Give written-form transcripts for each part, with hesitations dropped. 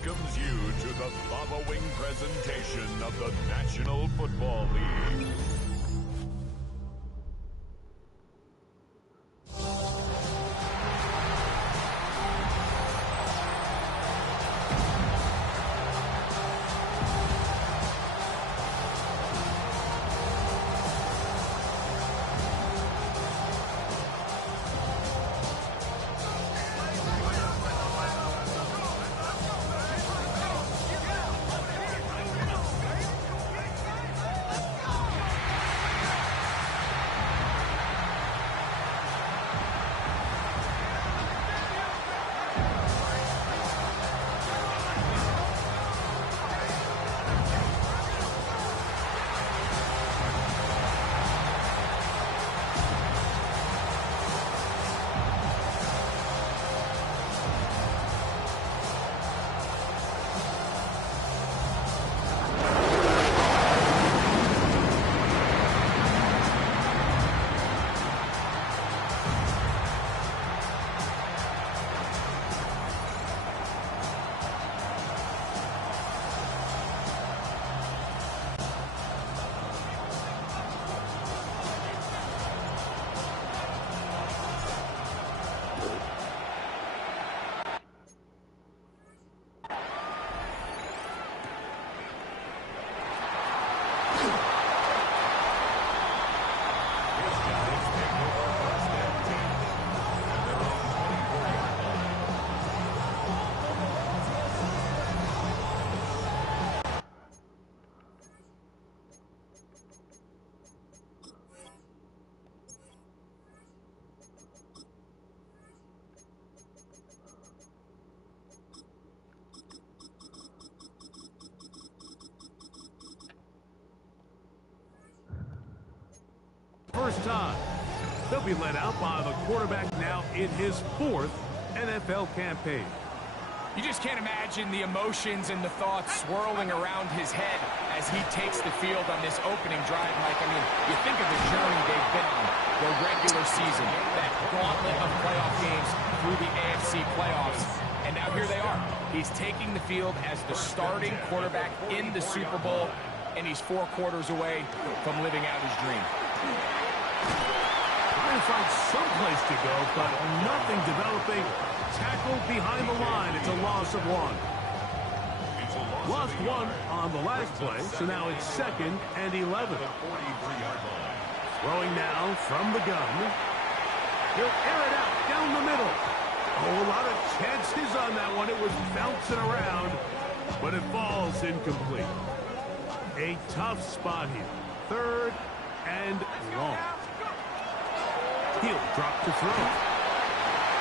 welcomes you to the following presentation of the National Football League. First time. They'll be led out by the quarterback now in his 4th NFL campaign. You just can't imagine the emotions and the thoughts swirling around his head as he takes the field on this opening drive, Mike. I mean, you think of the journey they've been on, their regular season, that gauntlet of playoff games through the AFC playoffs, and now here they are. He's taking the field as the starting quarterback in the Super Bowl, and he's 4 quarters away from living out his dream. Trying to find someplace to go, but nothing developing. Tackled behind the line. It's a loss of 1. Lost 1 on the last play, so now it's 2nd and 11. Throwing now from the gun. He'll air it out down the middle. Oh, a lot of chances on that one. It was bouncing around, but it falls incomplete. A tough spot here. 3rd and long. He'll drop to throw.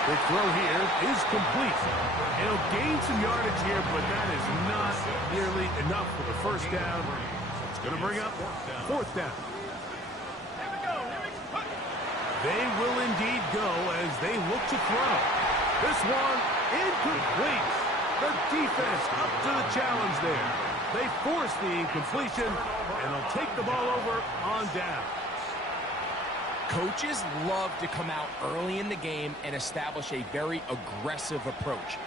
The throw here is complete. He'll gain some yardage here, but that is not nearly enough for the first down. It's going to bring up 4th down. They will indeed go as they look to throw. This one incomplete. The defense up to the challenge there. They force the incompletion, and they'll take the ball over on down. Coaches love to come out early in the game and establish a very aggressive approach.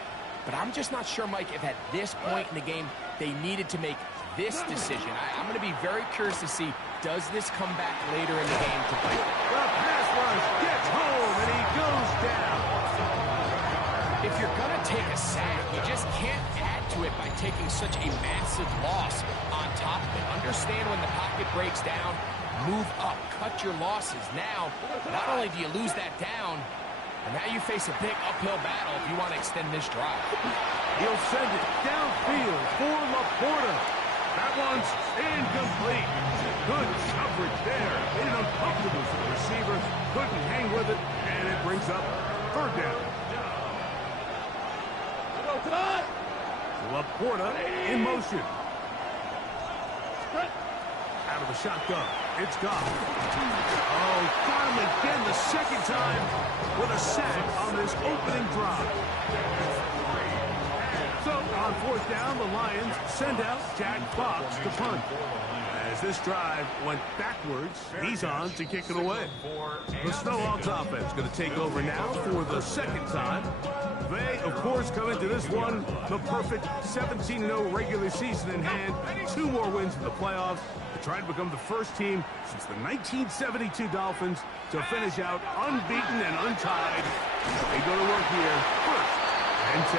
But I'm just not sure, Mike, if at this point in the game they needed to make this decision. I'm going to be very curious to see, does this come back later in the game to bite? The pass rush gets home, and he goes down. If you're going to take a sack, you just can't add to it by taking such a massive loss on top of it. Understand when the pocket breaks down, move up, cut your losses. Now, not only do you lose that down, but now you face a big uphill battle if you want to extend this drive. He'll send it downfield for Laporta. That one's incomplete. Good coverage there. Made it uncomfortable for the receiver. Couldn't hang with it, and it brings up 3rd down. Laporta in motion. Out of the shotgun. It's gone. Oh, got him again the 2nd time with a sack on this opening drive. So, on 4th down, the Lions send out Jack Fox to punt. As this drive went backwards, he's on to kick it away. The Snowhawks offense going to take over now for the 2nd time. They, of course, coming to this one, the perfect 17-0 regular season in hand. 2 more wins in the playoffs to try to become the first team since the 1972 Dolphins to finish out unbeaten and untied. They go to work here, first and 10.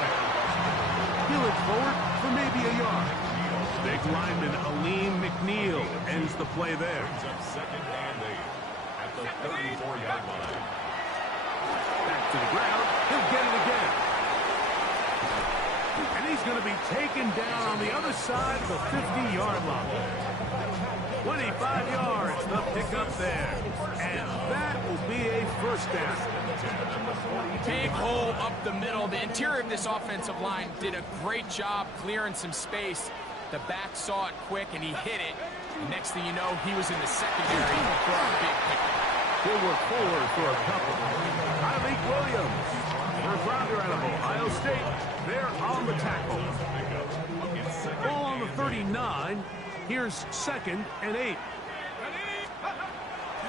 Heeling forward for maybe a yard. Big lineman Aleem McNeil ends the play there. Second and 8 at the 34-yard line. Back to the ground. He'll get it again. And he's going to be taken down on the other side of the 50-yard line. 25 yards, the pickup there. And that will be a first down. Big hole up the middle. The interior of this offensive line did a great job clearing some space. The back saw it quick, and he hit it. And next thing you know, he was in the secondary for a big pickup. He'll work forward for a couple. Tyreek Williams, first rounder out of Ohio State. They're on the tackle. Ball on the 39. Here's second and 8.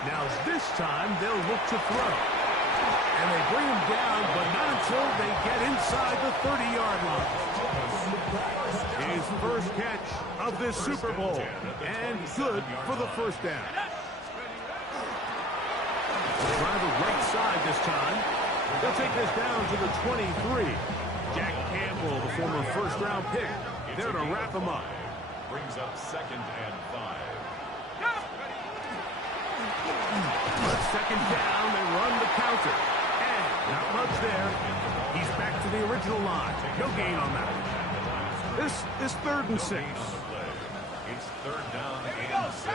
Now this time they'll look to throw. And they bring him down, but not until they get inside the 30-yard line. His first catch of this Super Bowl. And good for the first down. Try the right side this time. They'll take this down to the 23. Jack Campbell, the former first-round pick, there to wrap him up. Brings up second and 5. Second down, they run the counter. And not much there. He's back to the original line. No gain on that. This is 3rd and 6. It's 3rd down and 6.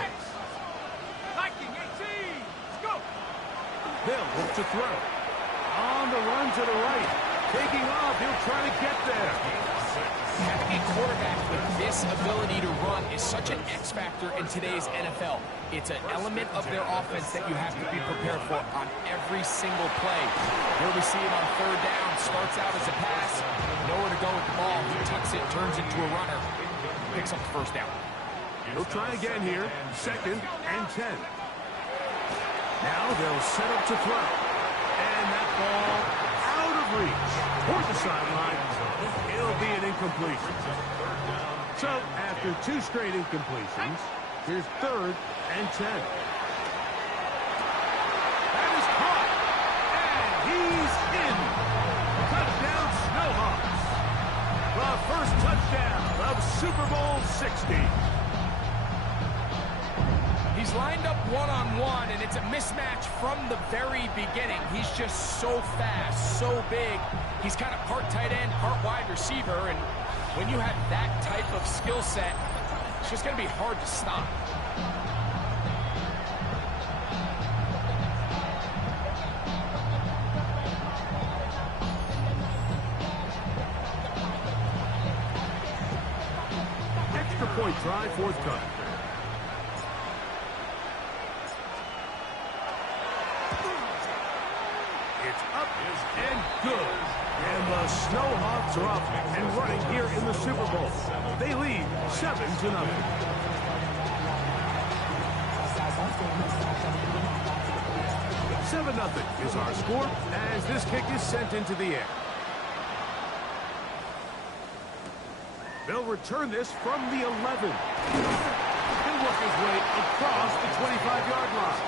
They'll look to throw. On the run to the right. Taking off, he'll try to get there. Having a quarterback with this ability to run is such an X factor in today's NFL. It's an element of their offense that you have to be prepared for on every single play. Here we see it on 3rd down. Starts out as a pass. Nowhere to go with the ball. He tucks it, turns into a runner. Picks up the first down. He'll try again here. 2nd and 10. Now they'll set up to throw. And that ball out of reach. Toward the sideline. It'll be an incompletion. So after 2 straight incompletions, here's 3rd and 10. That is caught. And he's in. Touchdown Snowhawks. The first touchdown of Super Bowl 60. He's lined up one-on-one, and it's a mismatch from the very beginning. He's just so fast, so big. He's kind of part tight end, part wide receiver, and when you have that type of skill set, it's just going to be hard to stop. Extra point try, 4th cut. It's up and good. And the Snowhawks are up and running here in the Super Bowl. They lead 7-0. $7-0 is our score as this kick is sent into the air. They'll return this from the 11. He'll work his way across the 25-yard line.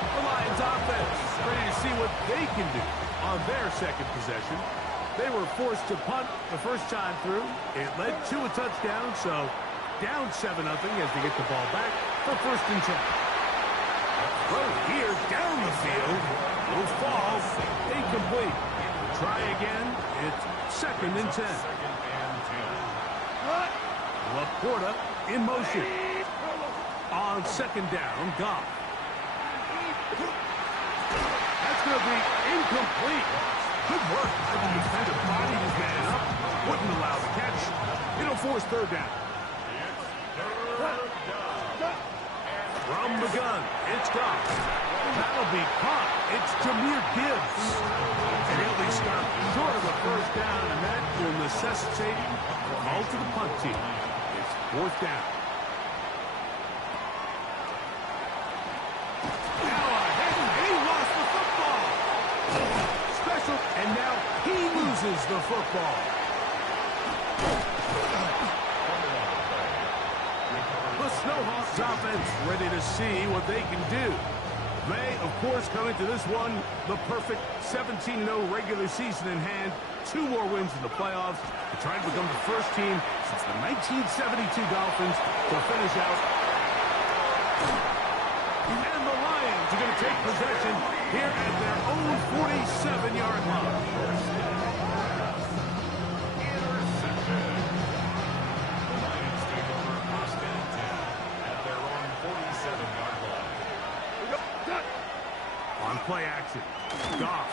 The Lions offense ready to see what they can do on their 2nd possession. They were forced to punt the first time through. It led to a touchdown, so down 7-0 as they get the ball back for 1st and 10. Throw here down the field. Will fall. Incomplete. Try again. It's 2nd and 10. Laporta in motion. On 2nd down, Goff. That's going to be incomplete. Good work. The defender bodied his man up. Wouldn't allow the catch. It'll force 3rd down. From the gun, it's Goff. That'll be caught. It's Jahmyr Gibbs. And he'll be stopped short of a 1st down, and that will necessitate a call to the punt team. It's 4th down. And now he loses the football. The Snowhawks offense ready to see what they can do. They, of course, come into this one, the perfect 17-0 regular season in hand. 2 more wins in the playoffs to try to become the first team since the 1972 Dolphins to finish out. And the Lions are going to take possession here at their own 47-yard line. On play action, Goff.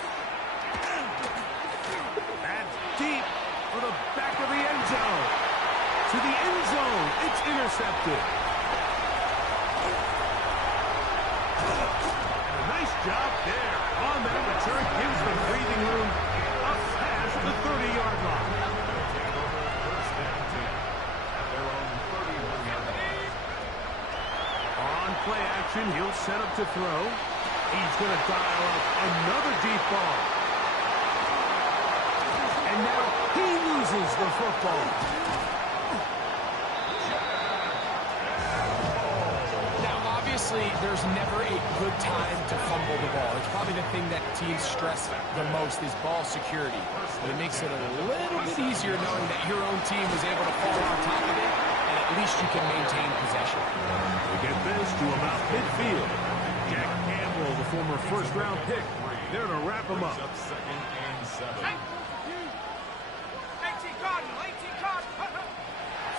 That's deep for the back of the end zone. To the end zone, it's intercepted. And a nice job there on that return. Gives them breathing room up past the 30-yard line. On play action, he'll set up to throw. He's going to dial up another deep ball. And now he loses the football. Now, obviously, there's never a good time to fumble the ball. It's probably the thing that teams stress the most is ball security. But it makes it a little bit easier knowing that your own team was able to fall on top of it, and at least you can maintain possession. We get this to about midfield. Jack Campbell, the former first-round pick, there to wrap him up.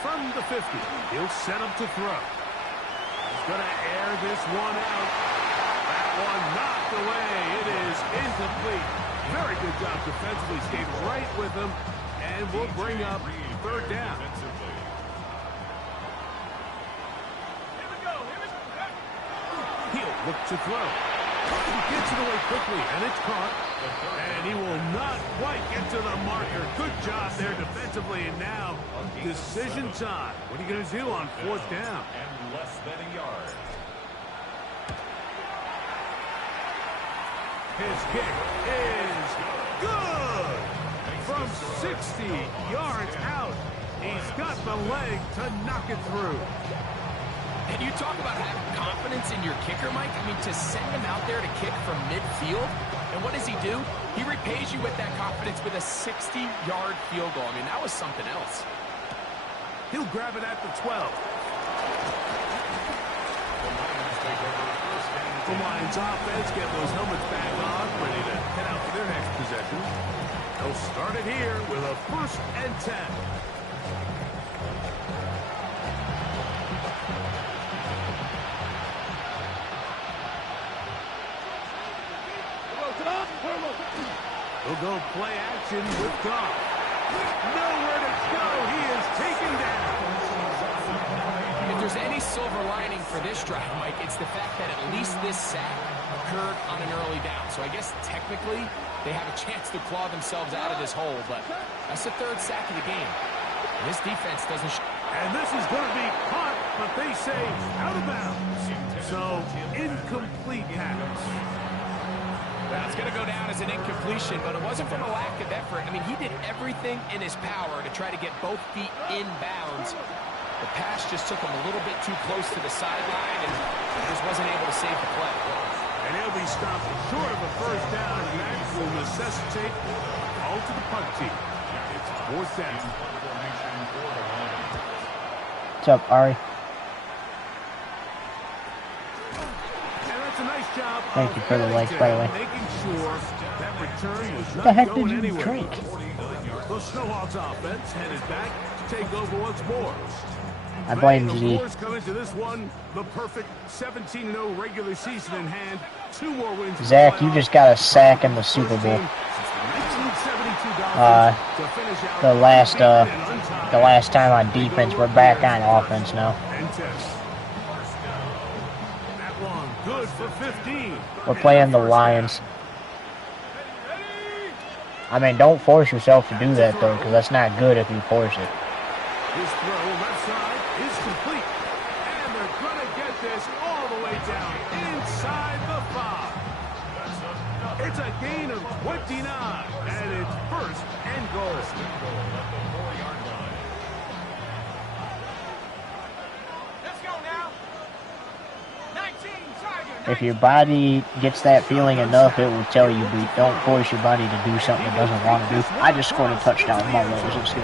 From the 50, he'll set up to throw. He's going to air this one out. That one knocked away. It is incomplete. Very good job defensively. Stayed right with him, and will bring up 3rd down. He'll look to throw. He gets it away quickly, and it's caught. And he will not quite get to the marker. Good job there defensively, and now decision time. What are you going to do on 4th down? And less than a yard. His kick is good. From 60 yards out, he's got the leg to knock it through. And you talk about having confidence in your kicker, Mike. I mean, to send him out there to kick from midfield, and what does he do? He repays you with that confidence with a 60-yard field goal. I mean, that was something else. He'll grab it at the 12. The Lions offense get those helmets back on, ready to head out for their next possession. They'll start it here with a 1st and 10. He'll go play action with Goff. Nowhere to go. He is taken down. If there's any silver lining for this drive, Mike, it's the fact that at least this sack occurred on an early down. So I guess technically they have a chance to claw themselves out of this hole, but that's the 3rd sack of the game. And this defense doesn't... And this is going to be caught, but they say out of bounds. So incomplete pass. That's going to go down as an incompletion, but it wasn't from a lack of effort. I mean, he did everything in his power to try to get both feet in bounds. The pass just took him a little bit too close to the sideline, and he just wasn't able to save the play. And he'll be stopped short of a 1st down, and that will necessitate a call to the punt team. It's 4th down. What's up, Ari? A nice job. Thank you for the likes, by the way. Making sure that return was What the heck not did going you anywhere. drink? The Snowhawks offense headed back to take over once more. I blame They, G. of course, come into this one, the perfect 17-0 regular season in hand. 2 more wins. Zach, you just got a sack in the Super Bowl. The last time on defense, we're back on offense now. Good for 15. We're playing the Lions. I mean, don't force yourself to do that, though, because that's not good if you force it. His throw left side is complete. And they're going to get this all the way down inside the 5. It's a gain of 29, and it's first and goal. Let's go now. 19, Tiger. If your body gets that feeling enough, it will tell you, but don't force your body to do something it doesn't want to do. I just scored a touchdown with my legs. Let's go.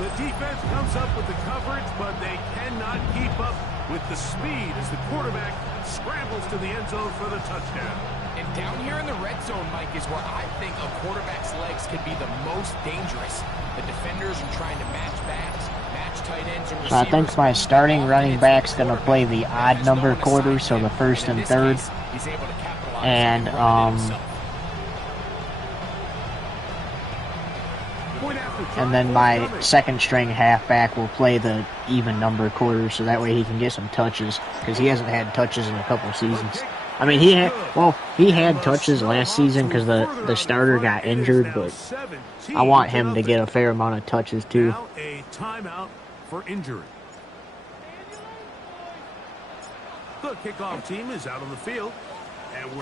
The defense comes up with the coverage, but they cannot keep up with the speed as the quarterback scrambles to the end zone for the touchdown. And down here in the red zone, Mike, is where I think a quarterback's legs can be the most dangerous. The defenders are trying to match backs, match tight ends and receivers. So I think my starting running back's going to play the odd number quarter, so the first and third. And, and then my second string halfback will play the even number quarter, so that way he can get some touches, because he hasn't had touches in a couple seasons. I mean, he had touches last season because the starter got injured, but I want him to get a fair amount of touches too. Now a timeout for injury. The kickoff team is out on the field.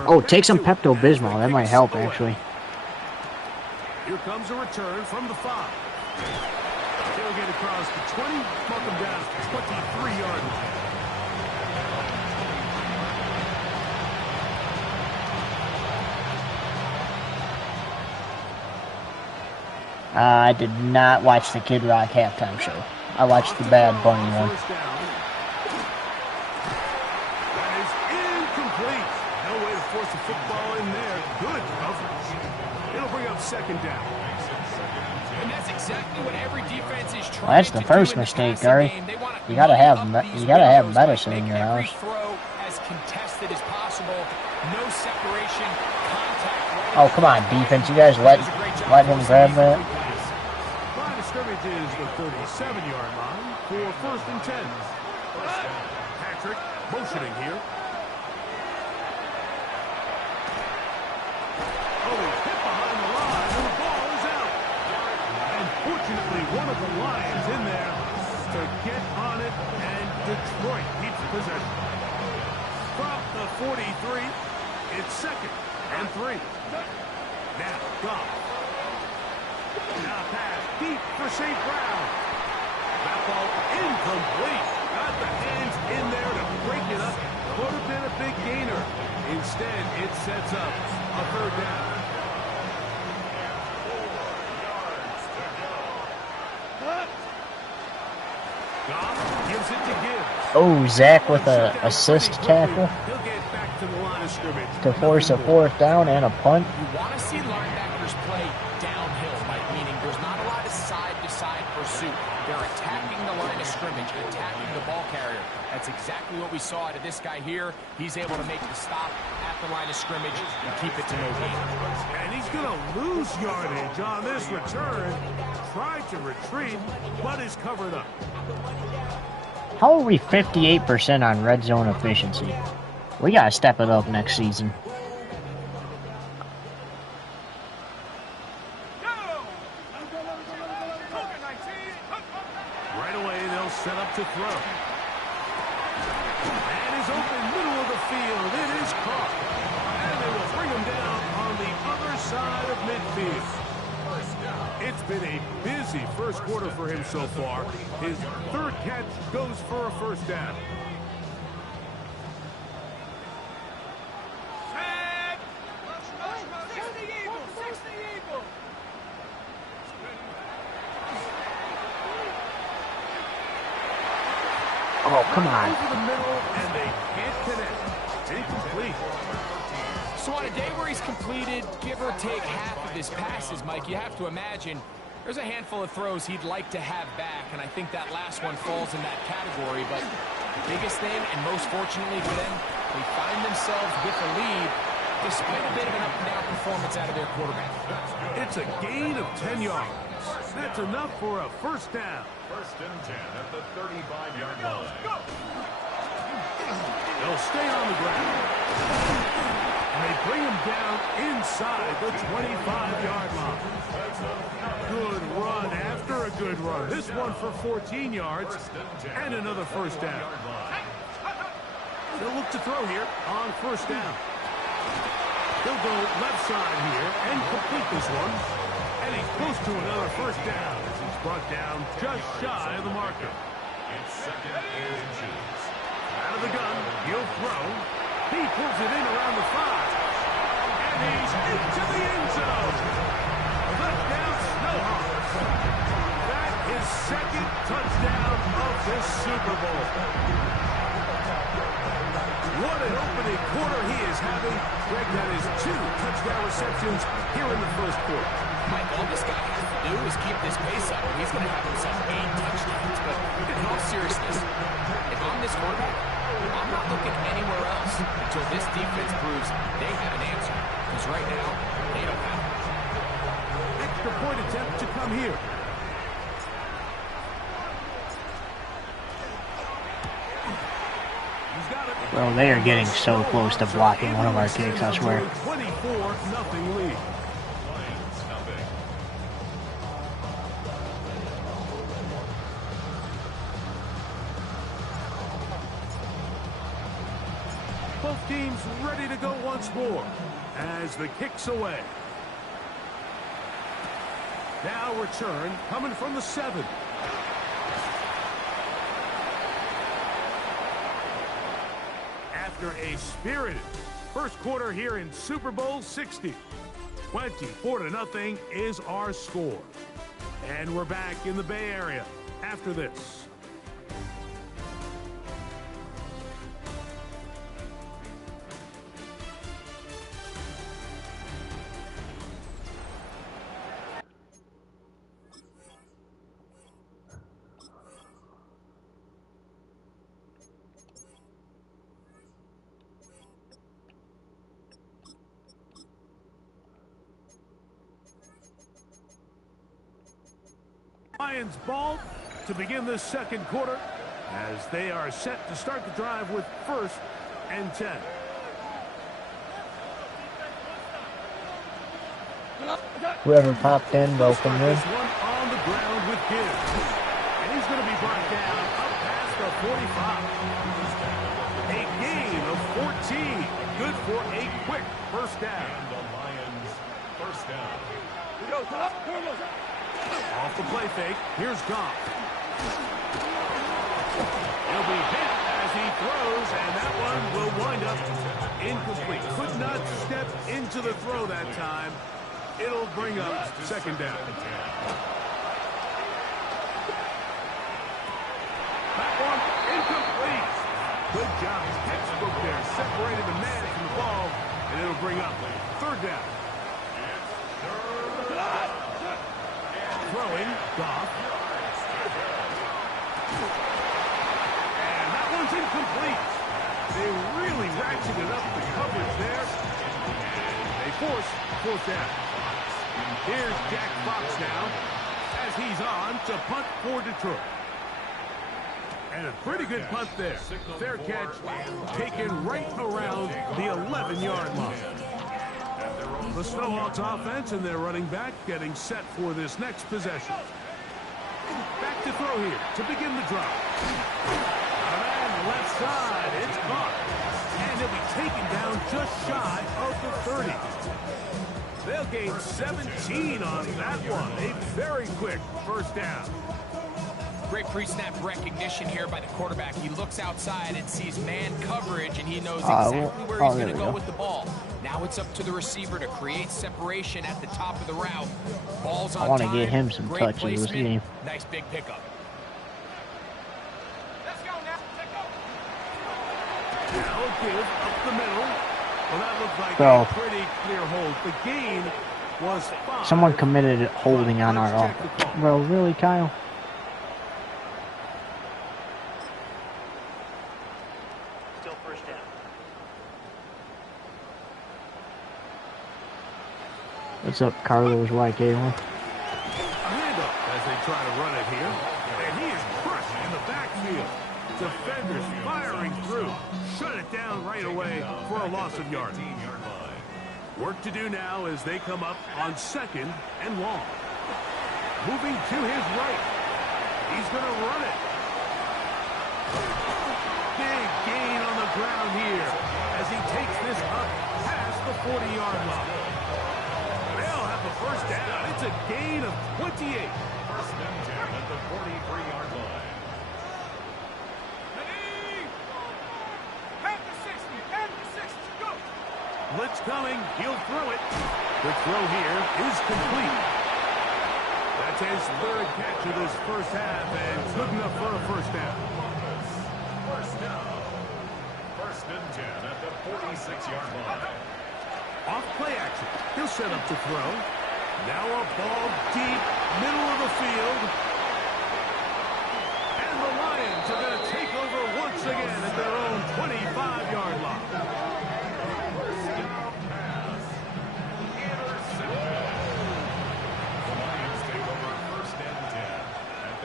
Oh, take some Pepto-Bismol. That might help, actually. Here comes a return from the 5. He'll get across the 20, welcome down to the 23-yard line. I did not watch the Kid Rock halftime show. I watched the Bad Bunny one. That is incomplete. No way to force the football in there. Good coverage. It'll bring up second down. And that's exactly what every defense is trying. Well, that's the first mistake, Gary. You gotta have medicine in your house. As contested as possible. No separation. Contact. Oh, come on, defense. You guys let him grab that. Line of scrimmage is the 37-yard line for first and 10. Patrick motioning here. Oh, he's hit behind the line, and the ball is out. And fortunately, one of the Lions in there to get on it, and Detroit keeps possession. From the 43, it's second and 3. Now, Goff. Now pass deep for St. Brown. That ball incomplete. Got the hands in there to break it up. Could have been a big gainer. Instead, it sets up a third down. Goff gives it to Gibbs. Oh, Zach with an assist tackle He'll get back to the line of scrimmage. to force a fourth down and a punt. You want to see linebackers play downhill, Mike, meaning there's not a lot of side-to-side pursuit. They're attacking the line of scrimmage, attacking the ball carrier. That's exactly what we saw out of this guy here. He's able to make the stop at the line of scrimmage and keep it to no gain. And he's going to lose yardage on this return. Tried to retreat, but is covered up. How are we 58% on red zone efficiency? We gotta step it up next season. Right away, they'll set up to throw. And is open middle of the field. It is caught. And they will bring him down on the other side of midfield. It's been a busy first quarter for him so far. His third catch goes for a first down. Oh, come on. Over the middle, and they can't connect. Incomplete. So on a day where he's completed, give or take half of his passes, Mike, you have to imagine there's a handful of throws he'd like to have back, and I think that last one falls in that category. But the biggest thing, and most fortunately for them, they find themselves with a lead despite a bit of an up-and-down performance out of their quarterback. It's a gain of 10 yards. That's enough for a first down. First and 10 at the 35-yard line. They'll stay on the ground. And they bring him down inside the 25-yard line. Good run after a good run. This one for 14 yards and another first down. They'll look to throw here on first down. He'll go left side here and complete this one. And he's close to another first down as he's brought down just shy of the marker. It's second and inches. Out of the gun, he'll throw. He pulls it in around the 5. And he's into the end zone. Touchdown, Snowhawks. That is second touchdown of this Super Bowl. What an opening quarter he is having. Greg, that is 2 touchdown receptions here in the first quarter. Mike, all this guy has to do is keep this pace up, and he's going to have himself 8 touchdowns. But in all seriousness, if I'm this quarterback, I'm not looking anywhere else until this defense proves they have an answer. Because right now, they don't have it. Extra point attempt to come here. Well, they are getting so close to blocking one of our kicks, I swear. 24-0 lead. Both teams ready to go once more as the kick's away. Now return coming from the 7. After a spirited first quarter here in Super Bowl 60. 24-0 is our score. And we're back in the Bay Area after this. Lions ball to begin this second quarter as they are set to start the drive with 1st and 10. Whoever popped in, welcome in. This one on the ground with Gibbs. And he's going to be brought down up past the 45. A gain of 14. Good for a quick first down. And the Lions first down. Off the play fake, here's Goff. He'll be hit as he throws, and that one will wind up incomplete. Could not step into the throw that time. It'll bring up second down. That one incomplete. Good job. Textbook there. Separated the man from the ball, and it'll bring up third down. Throwing, Goff. And that one's incomplete. They really ratcheted up the coverage there. They force fourth down. Here's Jack Fox now as he's on to punt for Detroit. And a pretty good punt there. Fair catch taken right around the 11-yard line. The Snowhawks offense and their running back getting set for this next possession. Back to throw here to begin the drive. And left side, it's caught. And he'll be taken down just shy of the 30. They'll gain 17 on that one. A very quick first down. Great pre-snap recognition here by the quarterback. He looks outside and sees man coverage, and he knows exactly where he's going to go with the ball. Now it's up to the receiver to create separation at the top of the route. Ball's on time. I want to get him some Great touches placement. this game. Nice big pickup. Let's go now. Let's go. Now give up the middle. Well, that looked like Bro. a pretty clear hold. The gain was 5. Someone committed holding on our offense. Bro, really, Kyle? What's up, Carlos YK1? A handoff as they try to run it here. And he is crushed in the backfield. Defenders firing through. Shut it down right away for a loss of yardage. Work to do now as they come up on 2nd and long. Moving to his right. He's going to run it. Big gain on the ground here as he takes this up past the 40-yard line. They'll have the first down. It's a gain of 28. First and 10 at the 43-yard line. Blitz coming. He'll throw it. The throw here is complete. That's his third catch of this first half, and good enough for a first down. First down. First and 10 at the 46-yard line. Off play action. He'll set up to throw. Now a ball deep, middle of the field. And the Lions are going to take over once again at their own 25-yard line.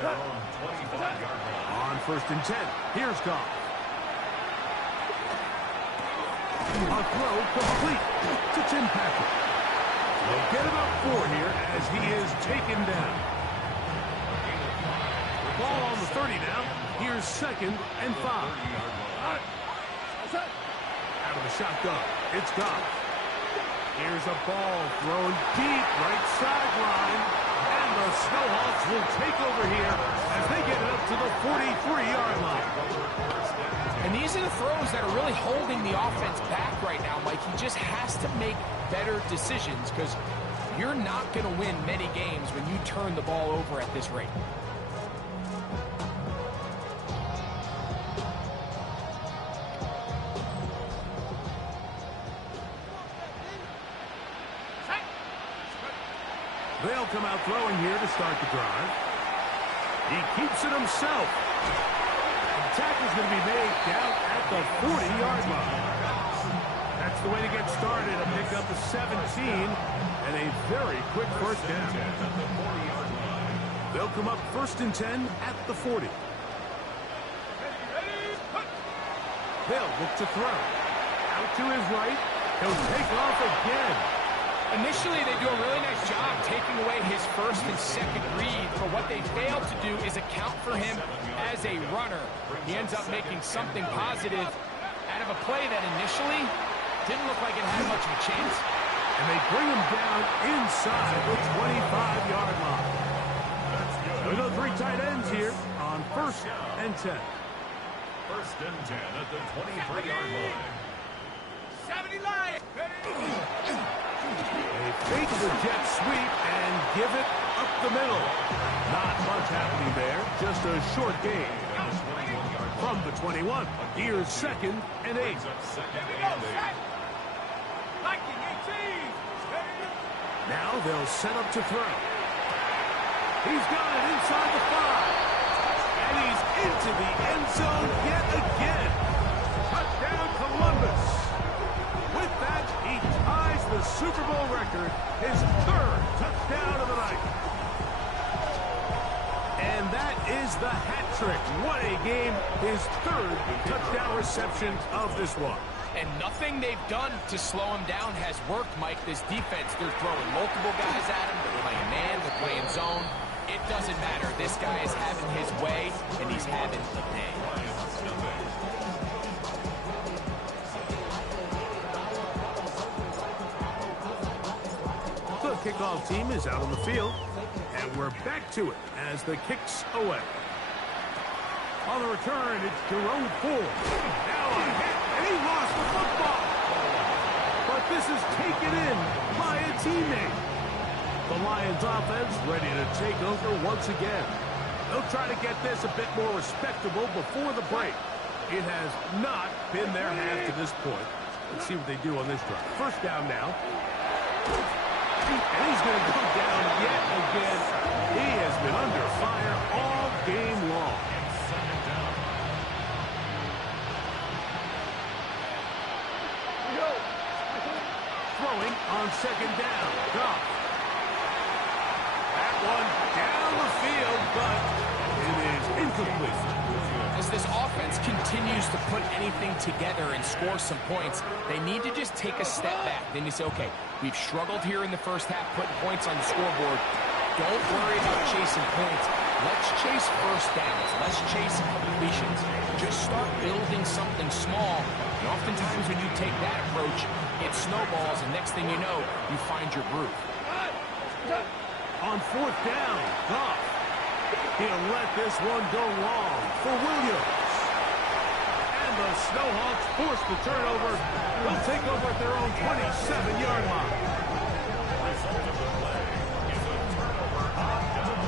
On first and 10, here's Goff. A throw complete to Tim Patrick. They'll get about 4 here as he is taken down. Ball on the 30 now. Here's second and 5. Out of the shotgun, it's Goff. Here's a ball thrown deep right sideline. And the Snowhawks will take over here as they get it up to the 43-yard line. And these are the throws that are really holding the offense back right now, Mike. He just has to make better decisions because you're not going to win many games when you turn the ball over at this rate. They'll come out throwing here to start the drive. He keeps it himself. The tackle's going to be made down at the 40-yard line. That's the way to get started. A pick up to 17 and a very quick first down. They'll come up first and 10 at the 40. They'll look to throw. Out to his right. He'll take off again. Initially, they do a really nice job taking away his first and second read, but what they fail to do is account for him as a runner. He ends up making something positive out of a play that initially didn't look like it had much of a chance. And they bring him down inside the 25-yard line. There go 3 tight ends here on first and 10. First and 10 at the 23-yard line. 70 Lions! They fake the jet sweep and give it up the middle. Not much happening there, just a short gain. From the 21, here's second and 8. Now they'll set up to throw. He's got it inside the 5. And he's into the end zone yet again. Touchdown Columbus. With that, he ties the Super Bowl record, his 3rd touchdown of the night. And that is the hat trick. What a game. His 3rd touchdown reception of this one. And nothing they've done to slow him down has worked, Mike. This defense, they're throwing multiple guys at him. They're playing man, they're playing zone. It doesn't matter. This guy is having his way, and he's having a day. The kickoff team is out on the field, and we're back to it as the kick's away. On the return, it's Jerome Ford. Now a hit, and he lost the football. But this is taken in by a teammate. The Lions offense ready to take over once again. They'll try to get this a bit more respectable before the break. It has not been their half to this point. Let's see what they do on this drive. First down now. And he's going to go down yet again. He has been under fire all game long. Throwing on second down. Goff. That one down the field, but it is incomplete. As this offense continues to put anything together and score some points, they need to just take a step back. Then you say, okay, we've struggled here in the first half, putting points on the scoreboard. Don't worry about chasing points. let's chase first downs. Let's chase completions. Just start building something small. And oftentimes when you take that approach, it snowballs, and next thing you know, you find your groove. On fourth down, Goff. He'll let this one go long for Williams. And the Snowhawks force the turnover. They'll take over at their own 27-yard line. Result of the play is a turnover on down.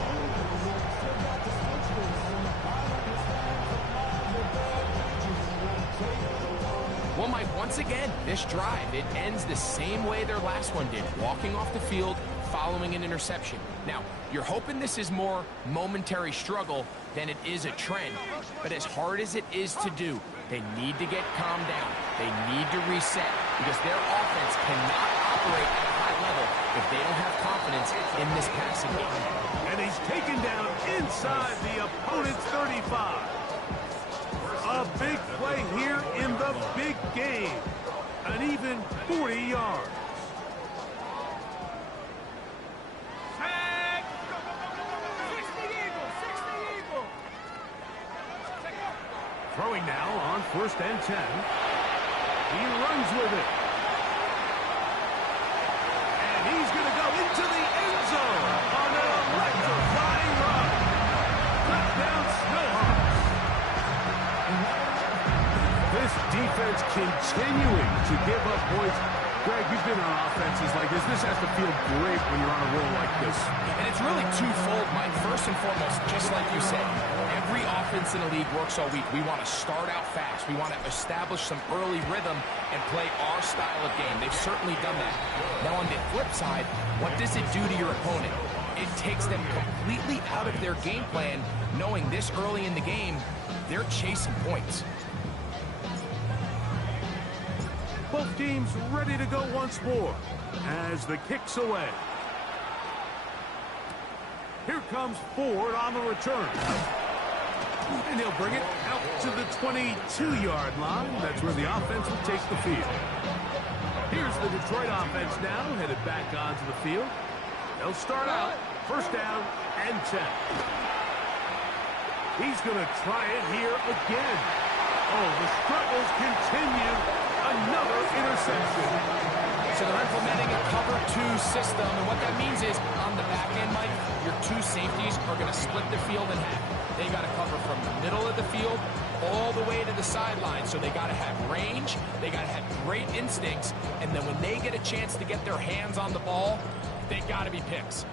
Well, Mike, once again, this drive, it ends the same way their last one did, walking off the field, following an interception. Now, you're hoping this is more momentary struggle than it is a trend, but as hard as it is to do, they need to get calmed down. They need to reset because their offense cannot operate at a high level if they don't have confidence in this passing game. And he's taken down inside the opponent's 35. A big play here in the big game. An even 40 yards. Throwing now on first and 10. He runs with it. And he's going to go into the end zone on an electrifying run. Touchdown, Snowhawks. This defense continuing to give up points. Greg, you've been on offenses like this. This has to feel great when you're on a roll like this. And it's really twofold, Mike. First and foremost, just like you said, every offense in the league works all week. We want to start out fast. We want to establish some early rhythm and play our style of game. They've certainly done that. Now, on the flip side, what does it do to your opponent? It takes them completely out of their game plan, knowing this early in the game, they're chasing points. Both teams ready to go once more as the kick's away. Here comes Ford on the return. And he'll bring it out to the 22-yard line. That's where the offense will take the field. Here's the Detroit offense now, headed back onto the field. They'll start out first down and 10. He's going to try it here again. Oh, the struggles continue. Another interception. So they're implementing a cover 2 system, and what that means is on the back end, Mike, your 2 safeties are going to split the field in half. They got to cover from the middle of the field all the way to the sideline. So they got to have range, they got to have great instincts, and then when they get a chance to get their hands on the ball, they got to be picks.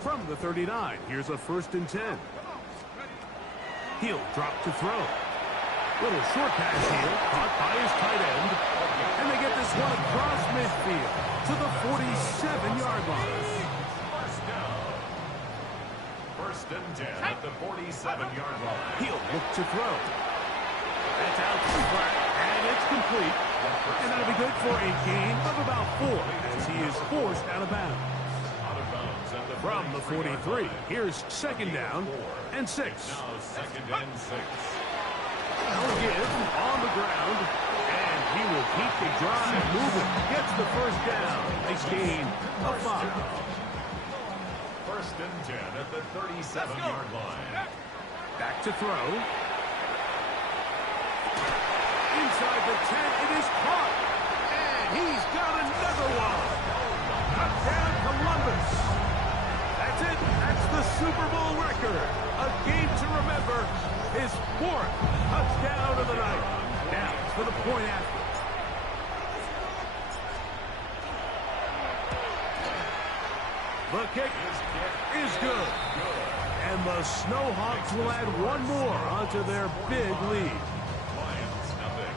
From the 39, here's a first and 10. He'll drop to throw. Little short pass here, caught by his tight end. And they get this one across midfield to the 47-yard line. First and 10 at the 47-yard line. He'll look to throw. That's out to the flat, and it's complete. And that'll be good for a gain of about 4 as he is forced out of bounds. From the 43, here's second down and 6. Now second and 6. No give on the ground, and he will keep the drive moving. Gets the first down. Nice gain of 5. First and 10 at the 37-yard line. Back to throw. Inside the 10, it is caught. And he's got another one. Touchdown, Columbus. That's it. That's the Super Bowl record. A game to remember. His 4th touchdown of the night. Now for the point after. The kick is good. And the Snowhawks will add one more onto their big lead. Lions nothing.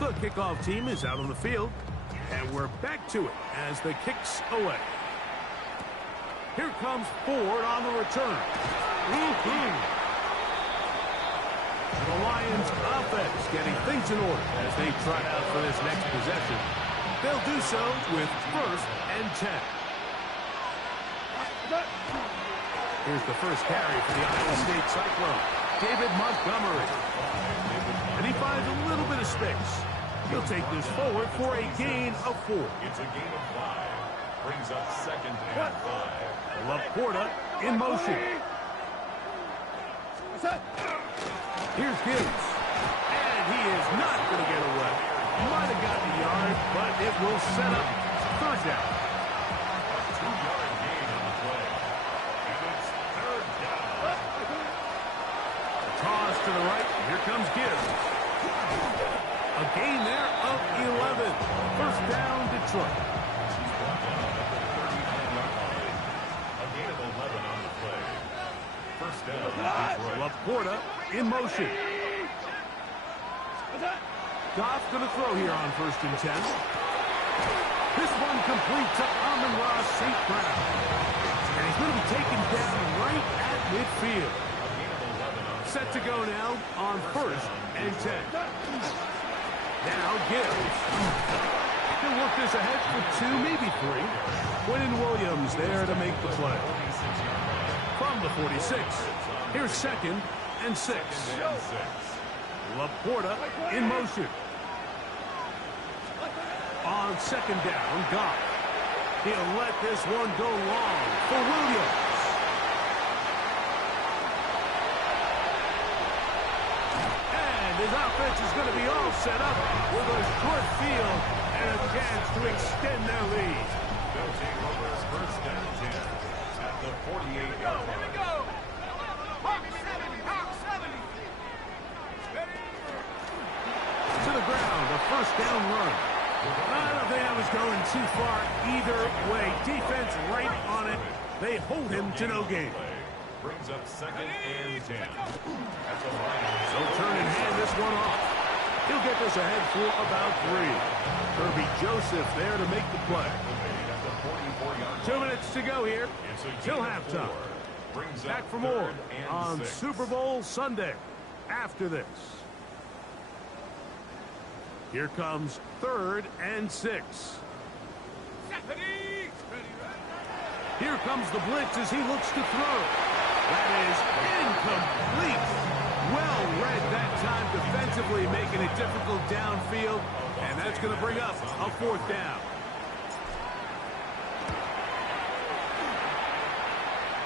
The kickoff team is out on the field. And we're back to it as the kick's away. Here comes Ford on the return. The Lions offense getting things in order as they try out for this next possession. They'll do so with first and 10. Here's the first carry for the Iowa State Cyclone, David Montgomery. And he finds a little bit of space. He'll take this forward for a gain of 4. It's a gain of 5. Brings up 2nd and 5. Laporta in motion. Here's Gibbs. And he is not going to get away. Might have gotten a yard, but it will set up 3rd down. 2-yard gain on the play. And it's 3rd down. Toss to the right. Here comes Gibbs. A gain there of 11. 1st down, Detroit. He's brought down at the 39-yard line. A gain of 11 on the play. 1st down, Detroit. Laporta in motion. Goff's going to throw here on 1st and 10. This one complete to Amon-Ra St. Brown. And he's going to be taken down right at midfield. Set to go now on 1st and 10. Now Gibbs. He'll work this ahead for 2, maybe 3. Quentin Williams there to make the play. From the 46. Here's 2nd and 6. Laporta in motion. On 2nd down, Goff. He'll let this one go long for Williams. And his offense is going to be all set up with a short field and a chance to extend their lead. They'll take over 1st and 10 at the 48-yard line. Here we go. To the ground, a 1st down run. I don't think I was going too far either way. Defense right on it. They hold him to no gain. Brings up 2nd and 10. At the line. So turn and hand this one off. He'll get this ahead for about 3. Kirby Joseph there to make the play. 2 minutes to go here till halftime. Back for more on Super Bowl Sunday after this. Here comes 3rd and 6. Here comes the blitz as he looks to throw. That is incomplete. Well read that time defensively, making it difficult downfield. And that's going to bring up a 4th down.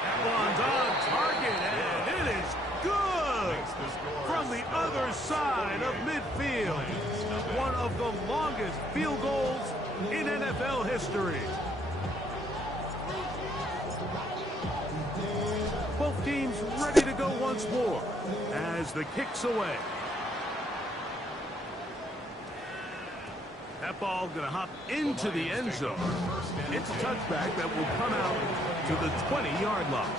That one's on target, and it is good. From the other side of midfield. One of the longest field goals in NFL history. Both teams ready to go once more as the kick's away. That ball going to hop into the end zone. It's a touchback that will come out to the 20-yard line.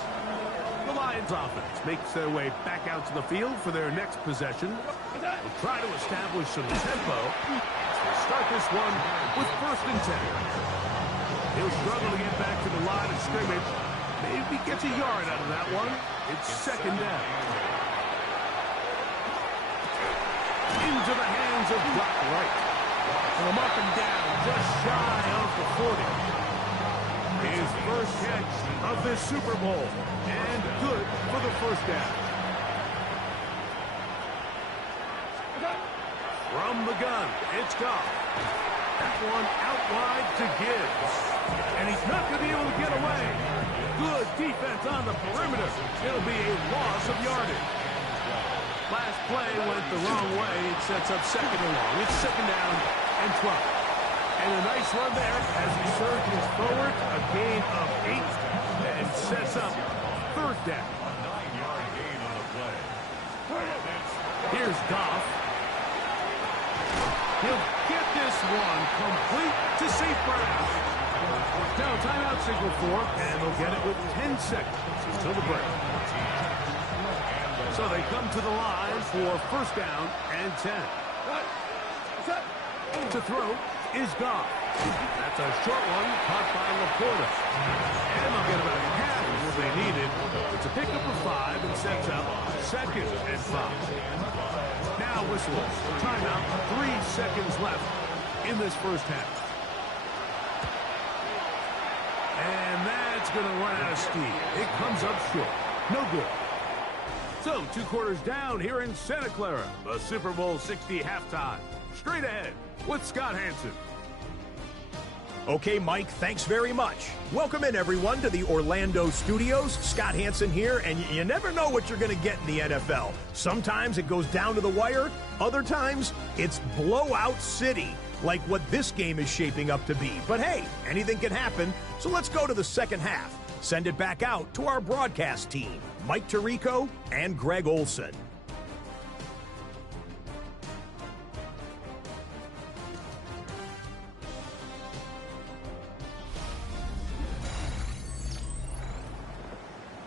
The Lions offense makes their way back out to the field for their next possession. They'll try to establish some tempo. They'll start this one with 1st and 10. He'll struggle to get back to the line of scrimmage. Maybe gets a yard out of that one. It's 2nd down. Into the hands of Brock Wright. They'll mark him down just shy of the 40. His first catch of this Super Bowl. And good for the 1st down. From the gun, it's Goff. That one out wide to Gibbs. And he's not going to be able to get away. Good defense on the perimeter. It'll be a loss of yardage. Last play went the wrong way. It sets up 2nd and long. It's 2nd down and 12. And a nice run there as he surges forward. A gain of 8 and sets up 3rd down. A 9-yard gain on the play. Here's Goff. He'll get this one complete to St. Brown. Now timeout signal for, and they'll get it with 10 seconds until the break. So they come to the line for 1st down and 10. To throw is Goff. That's a short one caught by Laporta. And they'll get about half of what they needed. It's a pickup of 5 and sets up 2nd and 5. Now whistles. Timeout. 3 seconds left in this 1st half. And that's going to run out of steam. It comes up short. No good. So, 2 quarters down here in Santa Clara. The Super Bowl 60 halftime. Straight ahead with Scott Hansen. Okay, Mike, thanks very much. Welcome in, everyone, to the Orlando studios. Scott Hansen here, and you never know what you're going to get in the NFL. Sometimes it goes down to the wire. Other times, it's blowout city, like what this game is shaping up to be. But hey, anything can happen, so let's go to the second half. Send it back out to our broadcast team, Mike Tirico and Greg Olson.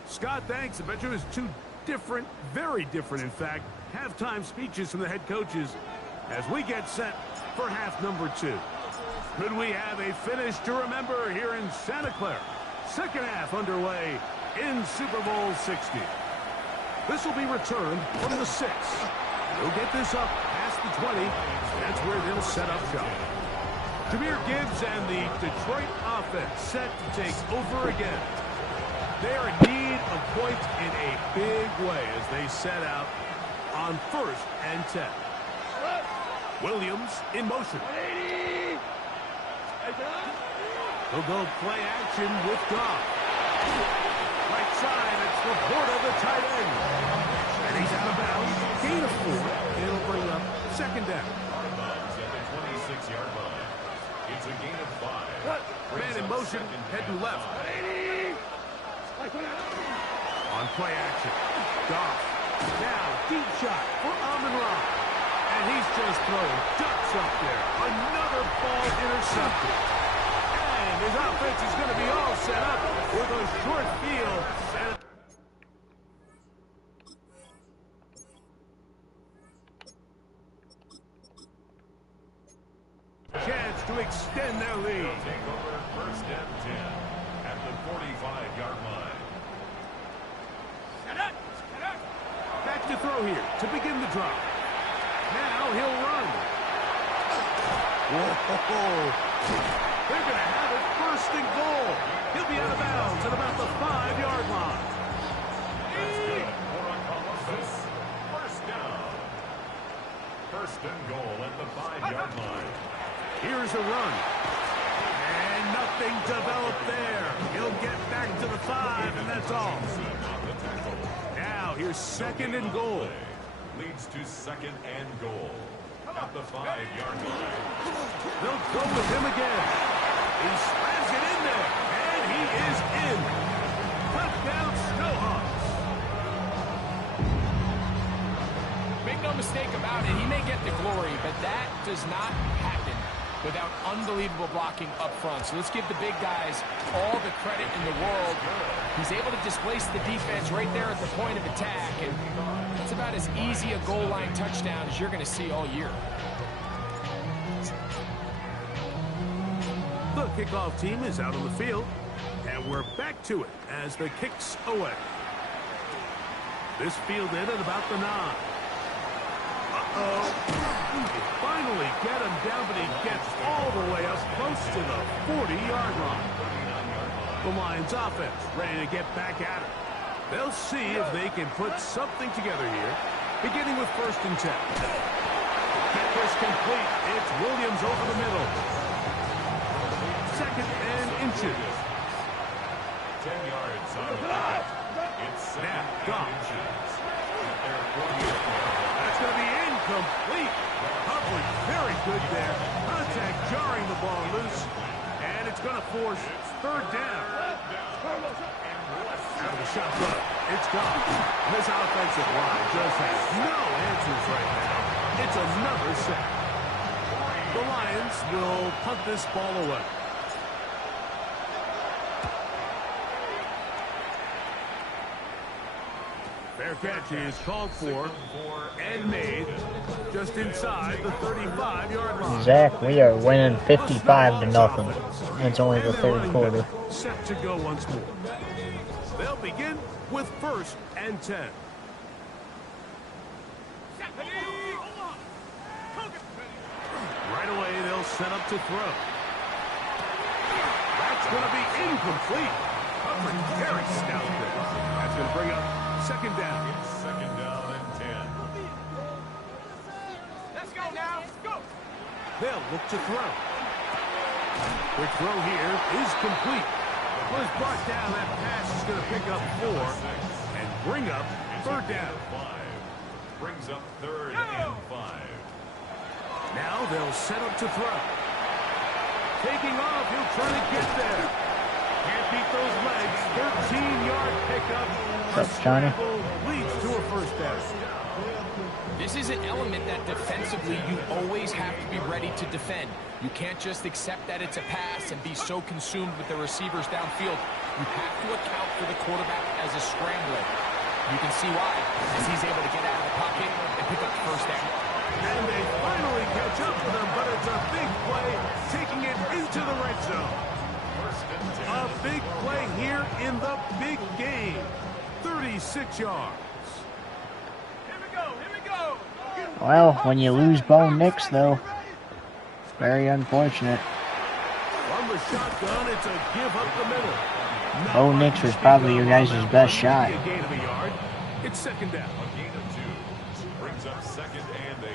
Scott, thanks. I bet you it was two different, very different, in fact, halftime speeches from the head coaches as we get set for half number 2. Could we have a finish to remember here in Santa Clara? Second half underway in Super Bowl 60. This will be returned from the 6. They'll get this up past the 20. That's where they'll set up shop. Jahmyr Gibbs and the Detroit offense set to take over again. They are in need of points in a big way as they set out on 1st and 10. Williams in motion. He'll go play action with Goff. Right side, it's Laporta, the tight end. And he's out of bounds. Gain of 4. It'll bring up second down. At the 26-yard line. It's a gain of 5. Man in motion, heading left. On play action. Goff. Now, deep shot for Amon-Ra. And he's just throwing ducks up there. Another ball intercepted. And his offense is going to be all set up with a short field. Chance to extend their lead. Take over 1st and 10 at the 45-yard line. Back to throw here to begin the drive. Now he'll run. Whoa. They're going to have it 1st and goal. He'll be out of bounds at about the 5-yard line. That's good for a Columbus. 1st down. 1st and goal at the 5-yard line. Here's a run. And nothing developed there. He'll get back to the 5, and that's all. Now here's 2nd and goal. Leads to 2nd and goal at the 5-yard line. They'll go with him again. He slams it in there, and he is in. Touchdown, Snowhawks. Make no mistake about it, he may get the glory, but that does not happen without unbelievable blocking up front. So let's give the big guys all the credit in the world. He's able to displace the defense right there at the point of attack, and that's about as easy a goal line touchdown as you're going to see all year. The kickoff team is out on the field, and we're back to it as the kick's away. This fielded at about the 9. Finally get him down, but he gets all the way up close to the 40-yard line. The Lions offense ready to get back at it. They'll see if they can put something together here, beginning with 1st and 10. Kick is complete. It's Williams over the middle. 2nd and inches. 10 yards on the line. It's 2nd and inches. That's going to be incomplete. Coverage very good there. Contact jarring the ball loose. And it's going to force 3rd down. Out of the shotgun. It's gone. This offensive line just has no answers right now. It's another sack. The Lions will punt this ball away. Fair catch is called for and made just inside the 35-yard line. Zach, we are winning 55-0. It's only the 3rd quarter. Set to go once more. They'll begin with 1st and 10. Right away, they'll set up to throw. That's going to be incomplete. Coverage very stout there. That's going to bring up 2nd down. It's 2nd down and 10. Let's go now. Let's go. They'll look to throw. Quick throw here is complete. Was brought down. That pass is going to pick up 4 and bring up third down. 5. Brings up 3rd and 5. Now they'll set up to throw. Taking off, he'll try to get there. Can't beat those legs. 13-yard pickup. What's up, Johnny? Leads to a first down. This is an element that defensively you always have to be ready to defend. You can't just accept that it's a pass and be so consumed with the receivers downfield. You have to account for the quarterback as a scrambler. You can see why, as he's able to get out of the pocket and pick up the first down. And they finally catch up with him, but it's a big play, taking it into the red zone. A big play here in the big game. 36 yards. Well, when you lose Bo Nix, though, very unfortunate. From the shotgun, it's a give up the middle. Bo Nix was probably your guys' best shot. A gain of a yard. It's second down. A gain of 2. Brings up 2nd and 8.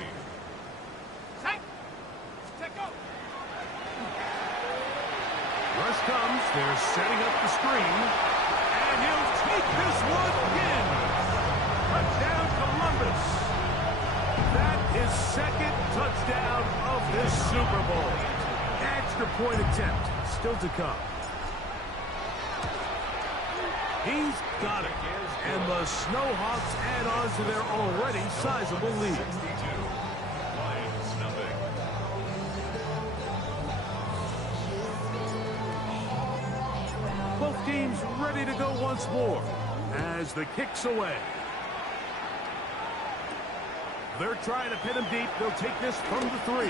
Rush comes. They're setting up the screen. And he'll take this one in. Touchdown, Columbus. That is second touchdown of this Super Bowl. Extra point attempt still to come. He's got it. And the Snowhawks add on to their already sizable lead. 62. Lions nothing. Both teams ready to go once more as the kick's away. They're trying to pin him deep. They'll take this from the 3.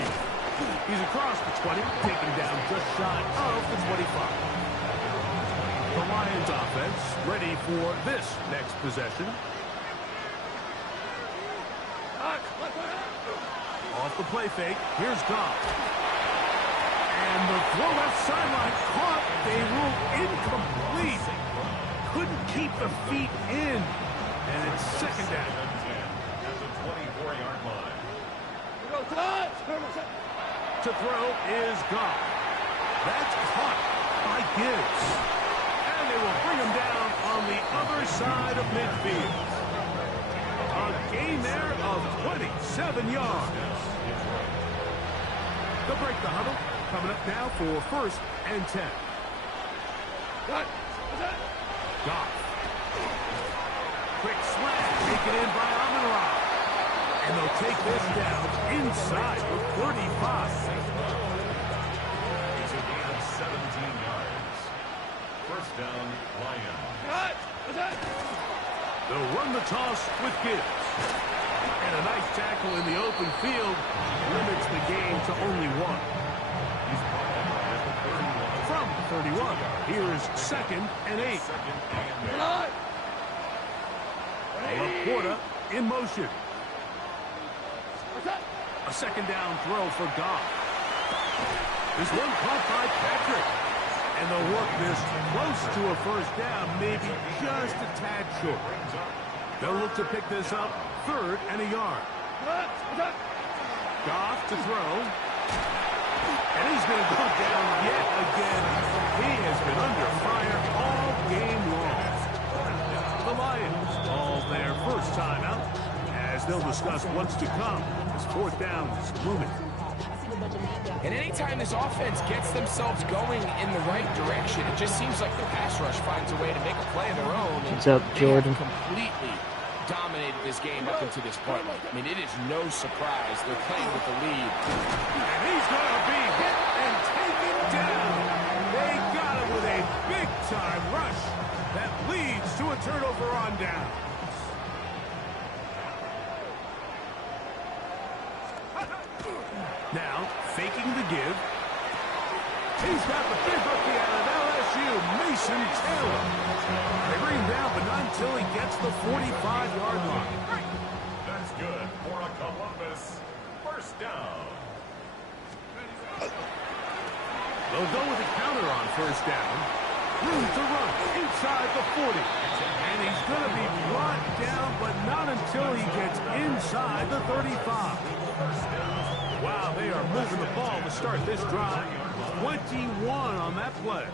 He's across the 20, taken down just shy of the 25. The Lions offense ready for this next possession. Off the play fake, here's Goff. And the throw left sideline caught. They ruled incomplete. Couldn't keep the feet in. And it's second down. At the 24-yard line. To throw is Goff. That's caught by Gibbs. And they will bring him down on the other side of midfield. A gain there of 27 yards. They'll break the huddle. Coming up now for 1st and 10. Goff. Quick slant taken in by Amon-Ra. And they'll take this down inside the 35. It's a gain of 17 yards. First down, Lions. They'll run the toss with Gibbs. And a nice tackle in the open field limits the game to only 1. He's brought down at the 31. From 31, here is 2nd and 8. 2nd and 8. Laporta in motion. A second down throw for Goff. This one caught by Patrick. And they'll work this close to a first down, maybe just a tad short. They'll look to pick this up 3rd and a yard. Goff to throw. And he's going to go down yet again. He has been under fire all game long. The Lions call their first timeout as they'll discuss what's to come as 4th down is looming. And anytime this offense gets themselves going in the right direction, it just seems like the pass rush finds a way to make a play of their own. What's up, Jordan? Completely dominated this game up until this point. I mean, it is no surprise they're playing with the lead. And he's going to be hit and taken down. They got him with a big-time rush that leads to a turnover on down. Now, faking the give. He's got the big rookie out of LSU, Mason Taylor. They bring him down, but not until he gets the 45-yard line. That's good for a Columbus. First down. They'll go with a counter on first down. Room to run inside the 40. And he's going to be brought down, but not until he gets inside the 35. Wow, they are moving the ball to start this drive. 21 on that play.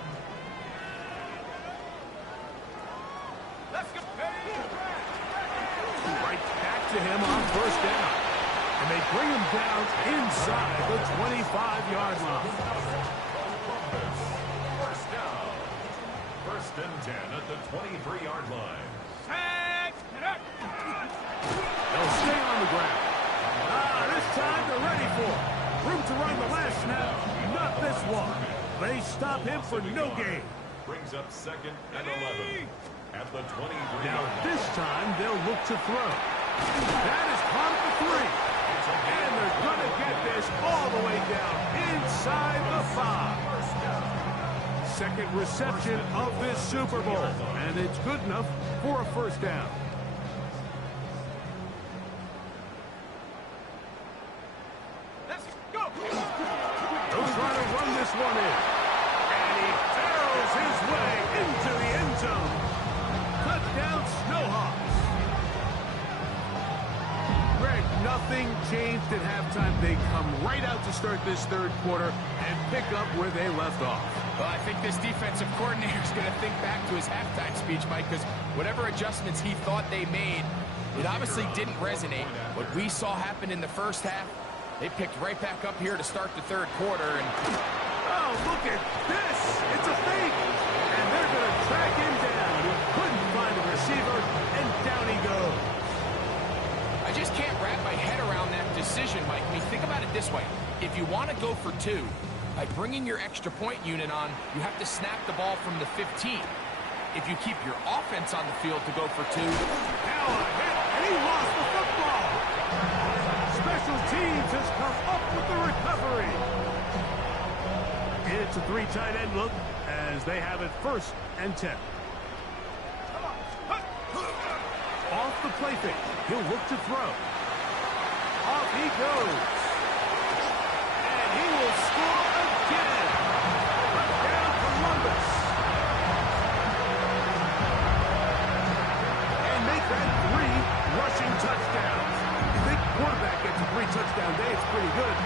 Let's go. Right back to him on first down. And they bring him down inside the 25-yard line. First down. First and 10 at the 23-yard line. They'll stay on the ground. This time they're ready for it. Room to run the last snap. Not this one. They stop him for no gain. Brings up second and 11 at the 23. Now this time they'll look to throw. That is caught at the 3. And they're going to get this all the way down inside the 5. Second reception of this Super Bowl. And it's good enough for a first down. Let's go. They'll try to run this one in. And he barrels his way into the end zone. Touchdown, Snowhawks. Greg, nothing changed at halftime. They come right out to start this third quarter and pick up where they left off. Well, I think this defensive coordinator is going to think back to his halftime speech, Mike, because whatever adjustments he thought they made, it obviously didn't resonate. What we saw happen in the first half, they picked right back up here to start the third quarter. And oh, look at this. It's a fake. And they're going to track him down. He couldn't find a receiver, and down he goes. I just can't wrap my head around that decision, Mike. I mean, think about it this way. If you want to go for 2, by bringing your extra point unit on, you have to snap the ball from the 15. If you keep your offense on the field to go for 2. Now a hit, and he lost the football. Special teams has come up with the recovery. It's a 3 tight end look as they have it first and 10. Off the play fake. He'll look to throw. Off he goes. And he will score again. Touchdown Columbus. And make that 3 rushing touchdowns. You think quarterback gets a 3-touchdown day, it's pretty good.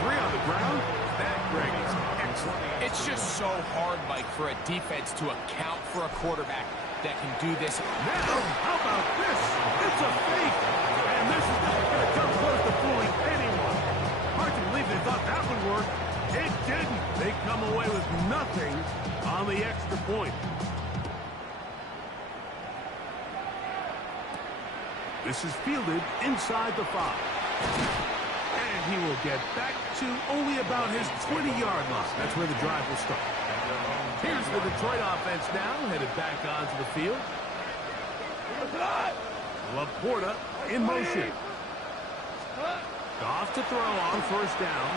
3 on the ground, that, Greg, is excellent. It's just so hard, Mike, for a defense to account for a quarterback that can do this. Now, how about this? It's a fake. And this is not going to come close to fooling anyone. Hard to believe they thought that would work. It didn't. They come away with nothing on the extra point. This is fielded inside the 5. And he will get back to only about his 20-yard line. That's where the drive will start. Here's the Detroit offense now, headed back onto the field. Laporta in motion. Off to throw on first down.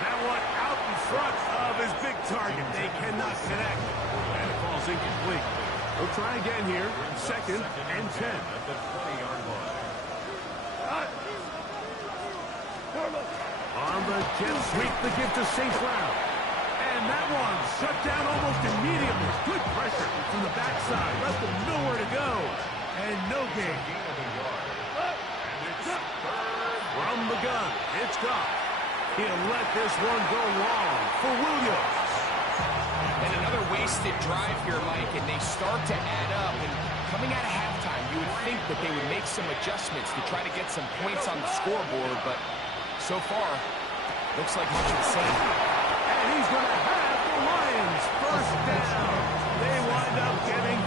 That one out in front of his big target. They cannot connect. And it falls incomplete. We'll try again here. Second and 10. At the 20-yard line. On the jet sweep, the give to St. Brown. And that one shut down almost immediately. Good pressure from the backside. Left him nowhere to go. And no gain. From the gun, it's gone. He'll let this one go long for Williams. And another wasted drive here, Mike, and they start to add up. And coming out of halftime, you would think that they would make some adjustments to try to get some points on the scoreboard, but so far, looks like much of the same. And he's going to have the Lions first down. They wind up getting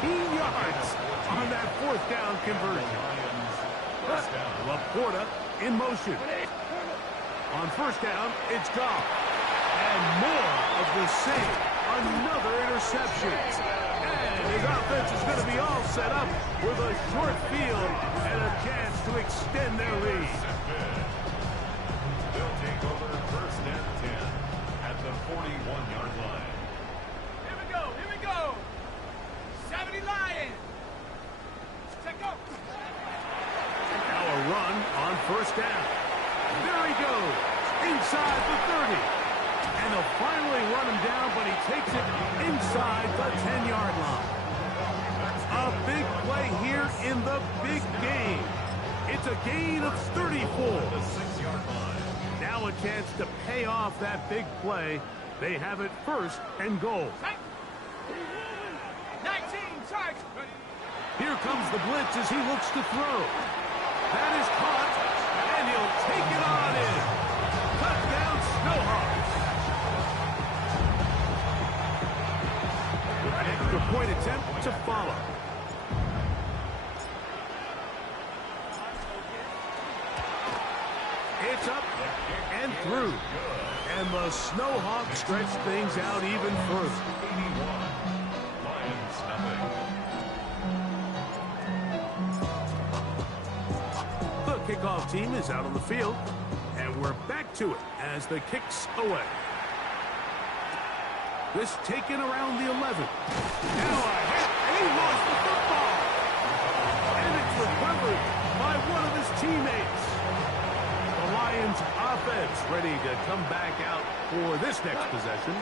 13 yards on that fourth down conversion. Laporta in motion. On first down, it's gone. And more of the same. Another interception. And his offense is going to be all set up with a short field and a chance to extend their lead. They'll take over first and 10 at the 41-yard line. Here we go, here we go. 70 Lions. Check go. Now a run on first down. There he goes. Inside the 30. And they'll finally run him down, but he takes it inside the 10-yard line. A big play here in the big game. It's a gain of 34. The 6-yard line. Now a chance to pay off that big play. They have it first and goal. 19, charge. Here comes the blitz as he looks to throw. That is caught, and he'll take it on in. Touchdown, Snowhawks. An extra point attempt to follow. It's up and through. And the Snowhawks stretch things out even further. 81. Lions nothing. The kickoff team is out on the field, and we're back to it as the kick's away. This taken around the 11. Now a hit, and he lost the football. And it's recovered by one of his teammates. The Lions offense ready to come back out for this next possession.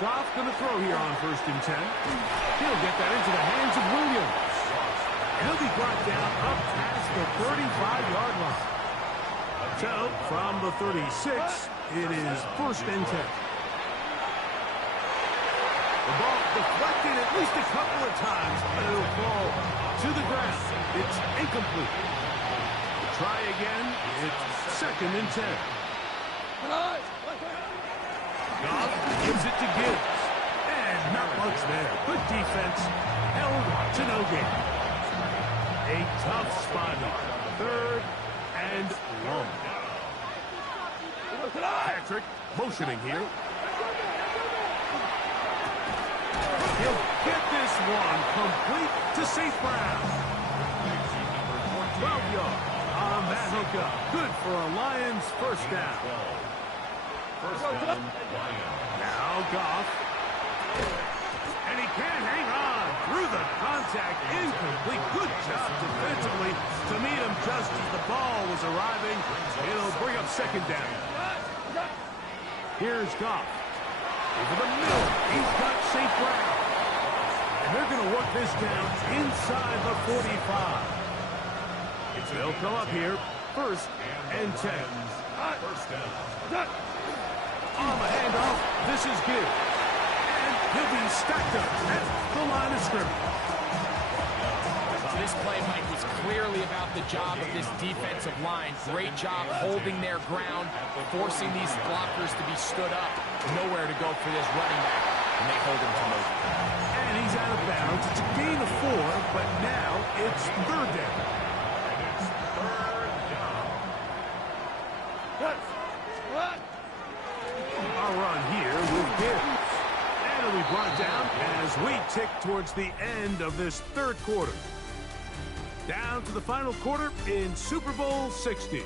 Goff going to throw here on 1st and 10. He'll get that into the hands of Williams. He'll be brought down up past the 35-yard line. So, from the 36, it is 1st and 10. The ball deflected at least a couple of times, but it'll fall to the ground. It's incomplete. Try again. It's 2nd and 10. Goff gives it to Gibbs. And not much there. Good defense. Held to no gain. A tough spot here. 3rd and long. Patrick motioning here. He'll get this one complete to St. Brown. 12 yards on that hookup. Good for a Lions first down. First down, Lions. Now Goff. And he can't hang on through the contact. Incomplete. Good job defensively to meet him just as the ball was arriving. It'll bring up 2nd down. Here's Goff. Over the middle. He's got St. Brown. And they're going to work this down inside the 45. They'll come up here, 1st and 10. First down. On the handoff, this is Gibbs. And he'll be stacked up at the line of scrimmage. This play, Mike, was clearly about the job of this defensive line. Great job holding their ground, forcing these blockers to be stood up. Nowhere to go for this running back, and they hold him to no. And he's out of bounds. It's a gain of 4, but now it's 3rd down. A run here with Gibbs. And it'll be brought down as we tick towards the end of this 3rd quarter. Down to the final quarter in Super Bowl 60.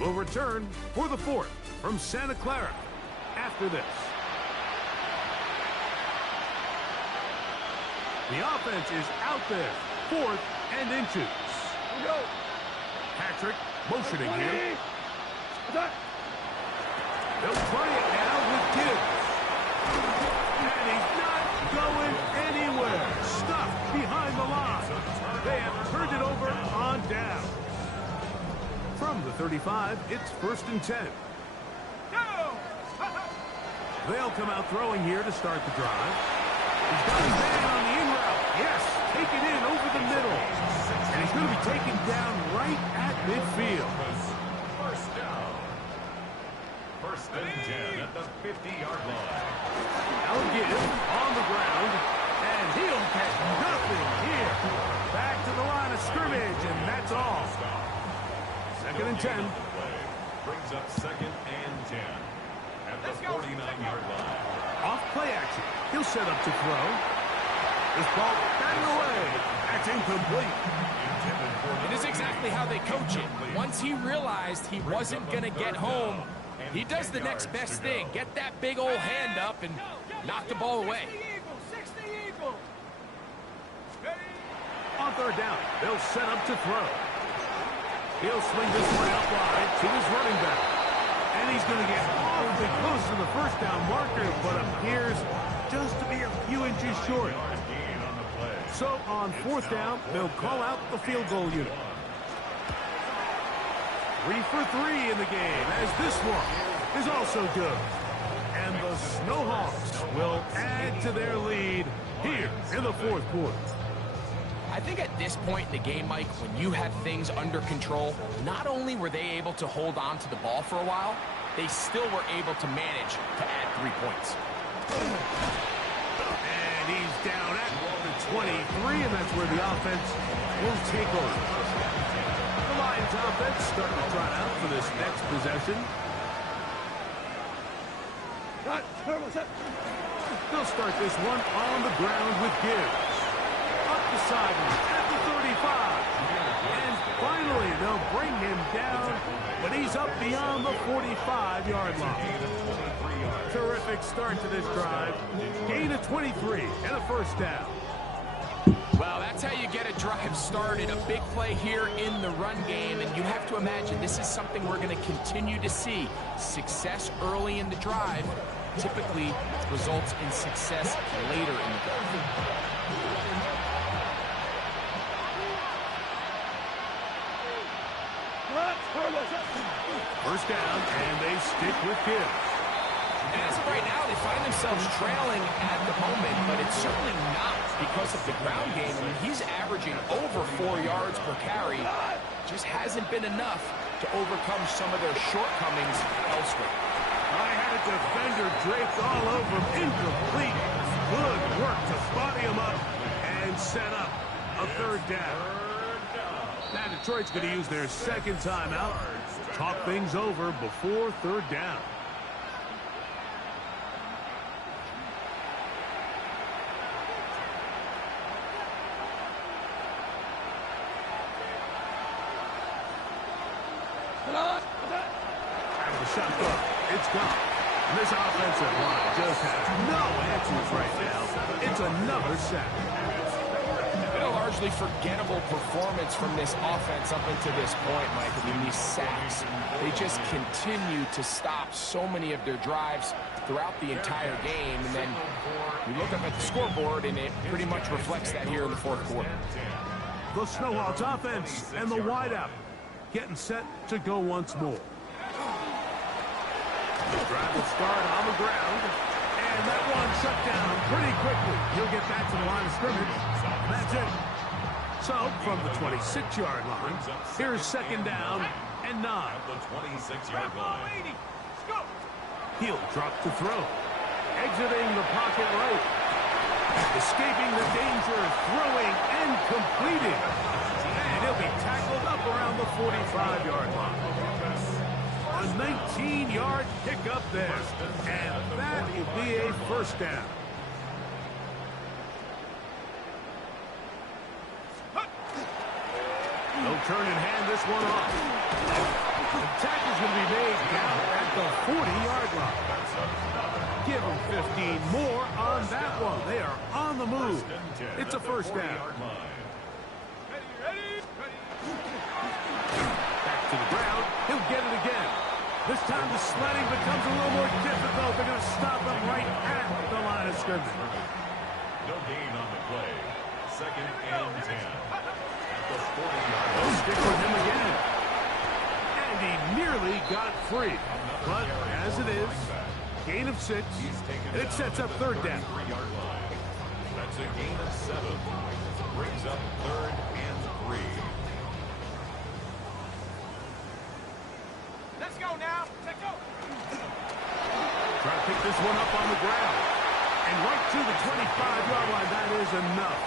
We'll return for the 4th from Santa Clara after this. The offense is out there. 4th and inches. Patrick motioning here. They'll try it now with Gibbs. And he's not going anywhere. Stuck behind the line. They have turned it over on down. From the 35, it's 1st and 10. They'll come out throwing here to start the drive. He's got his man on the in route. Yes, take it in over the middle. And he's going to be taken down right at midfield. First down. 1st and 10 at the 50-yard line. Now Gibbs on the ground, and he'll get nothing here. Back to the line of scrimmage, and that's all. 2nd and 10. Brings up 2nd and 10 at the 49-yard line. Off play action. He'll set up to throw. This ball batting away. That's incomplete. It is exactly how they coach it. Once he realized he wasn't going to get home, he does the next best thing. Get that big old hand up and knock the ball away. On 3rd down, they'll set up to throw. He'll swing this one out wide to his running back. And he's going to get awfully close to the 1st down marker, but appears just to be a few inches short. So on 4th down, they'll call out the field goal unit. 3 for 3 in the game, as this one is also good. And the Snowhawks will add to their lead here in the fourth quarter. I think at this point in the game, Mike, when you have things under control, not only were they able to hold on to the ball for a while, they still were able to manage to add 3 points. And he's down at the 23, and that's where the offense will take over. The Lions offense starting to trot out for this next possession. They'll start this one on the ground with Gibbs. Up the sideline at the 35. And finally, they'll bring him down, but he's up beyond the 45-yard line. Terrific start to this drive. Gain of 23 and a first down. Well, that's how you get a drive started. A big play here in the run game, and you have to imagine this is something we're going to continue to see. Success early in the drive typically results in success later in the drive. First down, and they stick with Gibbs. And as of right now, they find themselves trailing at the moment, but it's certainly not because of the ground game. I mean, he's averaging over 4 yards per carry. Just hasn't been enough to overcome some of their shortcomings elsewhere. I had a defender draped all over him. Incomplete. Good work to body him up and set up a third down. Now Detroit's going to use their second timeout. Talk things over before third down. And the shot up. It's gone. And this offensive line just has no answers right now. It's another sack. Been a largely forgettable performance from this offense up until this point, Mike. I mean, these sacks, they just continue to stop so many of their drives throughout the entire game. And then you look up at the scoreboard, and it pretty much reflects that here in the fourth quarter. The Snowhawks offense and the wideout getting set to go once more. The drive will start on the ground, and that one shut down pretty quickly. He'll get back to the line of scrimmage. That's it. So, from the 26-yard line, here's second down and 9. The 26-yard line. He'll drop to throw. Exiting the pocket right. Escaping the danger, throwing and completing. And he'll be tackled up around the 45-yard line. A 19-yard pickup there. And that will be a first down. No turn and hand this one off. The tackle's going to be made down at the 40-yard line. Give them 15 more on that one. They are on the move. It's a first down. Back to the ground. He'll get it again. This time the sledding becomes a little more difficult. They're going to stop him right at the line of scrimmage. No gain on the play. Second and 10. They'll stick with him again. And he nearly got free. But as it is, gain of 6, and it sets up third down. That's a gain of 7. Brings up third and 3. Let's go now. Let's go. Try to pick this one up on the ground. And right to the 25-yard line. That is enough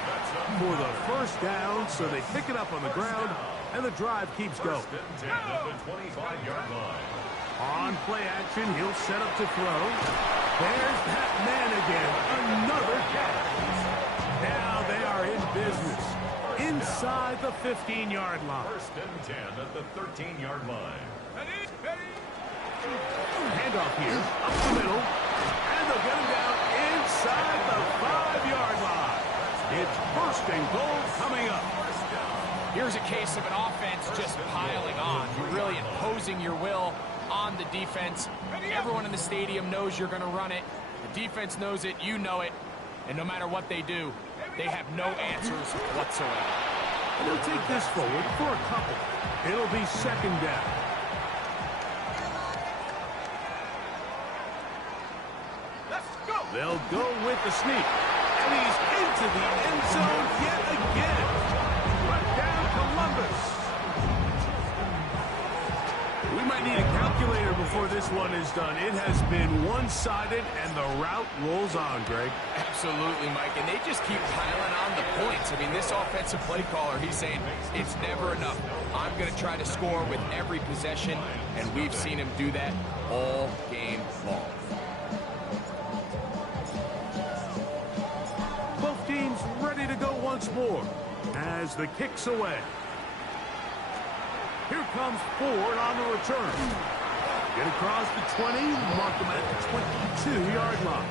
for the first down. So they pick it up on the ground, and the drive keeps going. First and 10 at the 25-yard line. On play action, he'll set up to throw. There's that man again. Another catch. Now they are in business. Inside the 15-yard line. First and 10 at the 13-yard line. Handoff here, up the middle. And they'll get him down inside the 5-yard line. It's first and goal coming up. Here's a case of an offense just piling on. You're really imposing your will on the defense. Everyone in the stadium knows you're going to run it. The defense knows it, you know it. And no matter what they do, they have no answers whatsoever. And they'll take this forward for a couple. It'll be second down. They'll go with the sneak. And he's into the end zone yet again. Touchdown, Columbus. We might need a calculator before this one is done. It has been one-sided, and the route rolls on, Greg. Absolutely, Mike, and they just keep piling on the points. I mean, this offensive play caller, he's saying it's never enough. I'm going to try to score with every possession, and we've seen him do that all game long. Both teams ready to go once more as the kick's away. Here comes Ford on the return. Get across the 20, mark them at the 22-yard line.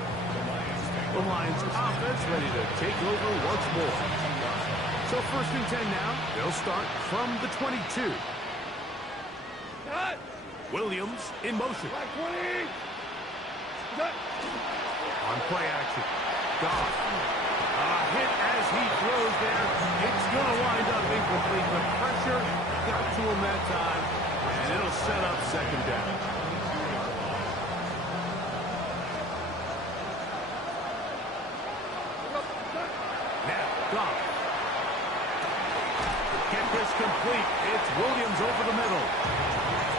The Lions offense ready to take over once more. So 1st and 10 now. They'll start from the 22. Williams in motion. On play action. Goff. Hit as he throws there. It's going to wind up incomplete. The pressure got to him that time, and it'll set up 2nd down. Now, Goff. Get this complete. It's Williams over the middle.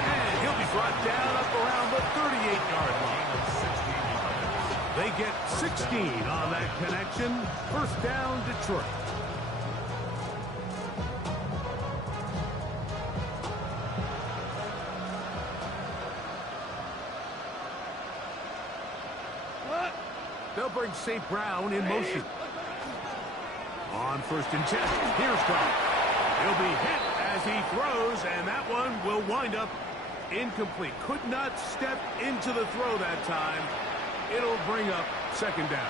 And he'll be brought down up around the 38-yard line. They get 16 on that connection. 1st down, Detroit. They'll bring St. Brown in motion. On 1st and 10, here's Goff. He'll be hit as he throws, and that one will wind up incomplete. Could not step into the throw that time. It'll bring up 2nd down.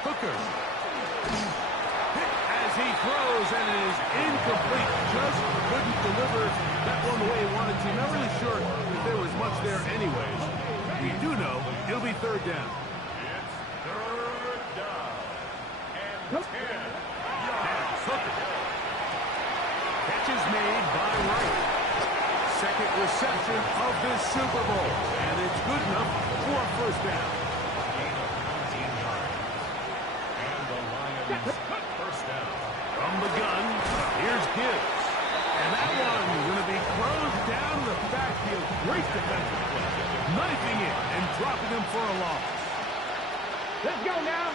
Hooker. Hit as he throws, and it is incomplete. Just couldn't deliver that one the way he wanted to. Not really sure if there was much there anyways. We do know it'll be 3rd down. It's 3rd down. And 10. Hooker. Catch is made by Wright. 2nd reception of this Super Bowl, and it's good enough for a 1st down. Gain of 19 yards. And the Lions 1st down. From the gun, here's Gibbs. And that one going to be closed down the backfield. Great defensive play. Knifing it and dropping him for a loss. Let's go now.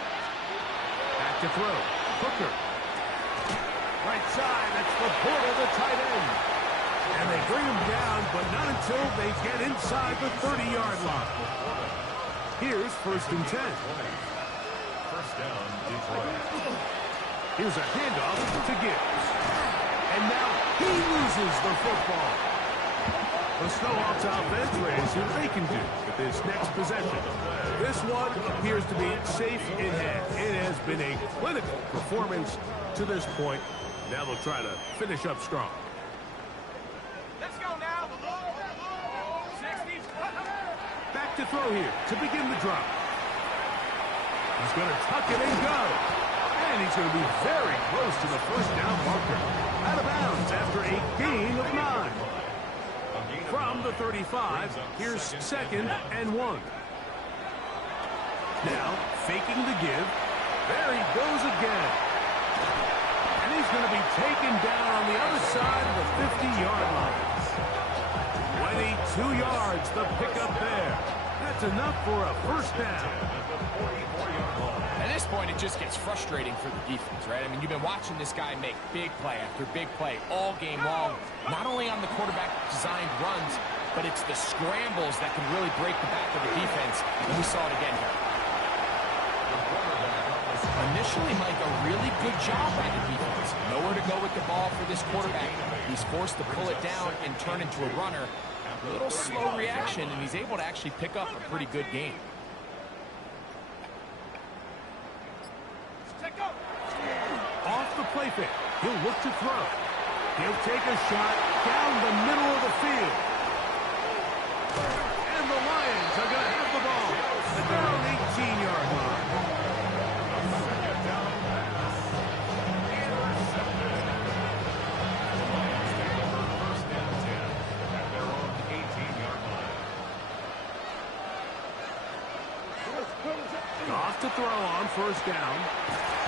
Back to throw. Hooker. Right side, that's Laporta, the tight end. And they bring him down, but not until they get inside the 30-yard line. Here's 1st and 10. 1st down, Detroit. Here's a handoff to Gibbs. And now he loses the football. The Snowhawks offense ready to see what they can do with this next possession. This one appears to be safe in hand. It has been a clinical performance to this point. Now they'll try to finish up strong. Let's go now. 60. Back to throw here to begin the drop. He's going to tuck it and go. And he's going to be very close to the 1st down marker. Out of bounds after a gain of 9. From the 35, here's 2nd and 1. Now, faking the give. There he goes again. And he's going to be taken down on the other side of the 50-yard line. 22 yards, the pickup there. That's enough for a 1st down. At this point, it just gets frustrating for the defense, right? I mean, you've been watching this guy make big play after big play all game long, not only on the quarterback-designed runs, but it's the scrambles that can really break the back of the defense, and we saw it again here. Initially, Mike, a really good job by the defense. Nowhere to go with the ball for this quarterback. He's forced to pull it down and turn into a runner. A little slow reaction, and he's able to actually pick up a pretty good game. Off the play fake. He'll look to throw. He'll take a shot down the middle of the field. And the Lions are going to have the ball at their own 18-yard line. to throw on first down.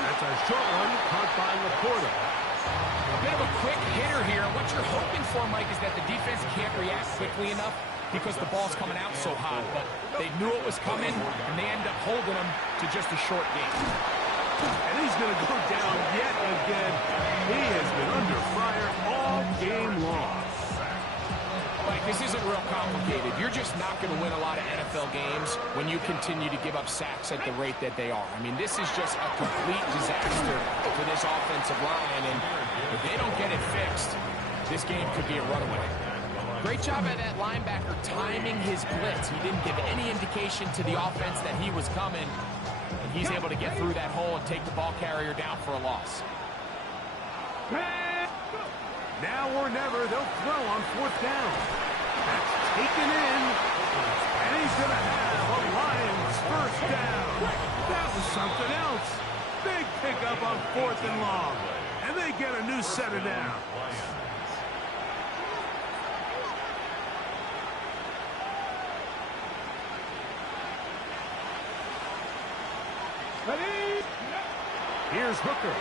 That's a short one caught by Laporta. A bit of a quick hitter here. What you're hoping for, Mike, is that the defense can't react quickly enough because the ball's coming out so hot. But they knew it was coming, and they end up holding them to just a short game. And he's going to go down yet again. He has been under fire all game long. Like, this isn't real complicated. You're just not going to win a lot of NFL games when you continue to give up sacks at the rate that they are. I mean, this is just a complete disaster for this offensive line, and if they don't get it fixed, this game could be a runaway. Great job by that linebacker timing his blitz. He didn't give any indication to the offense that he was coming, and he's able to get through that hole and take the ball carrier down for a loss. Now or never, they'll throw on fourth down. That's taken in, and he's going to have a Lions first down. That was something else. Big pickup on fourth and long, and they get a new set of downs. Here's Hooker.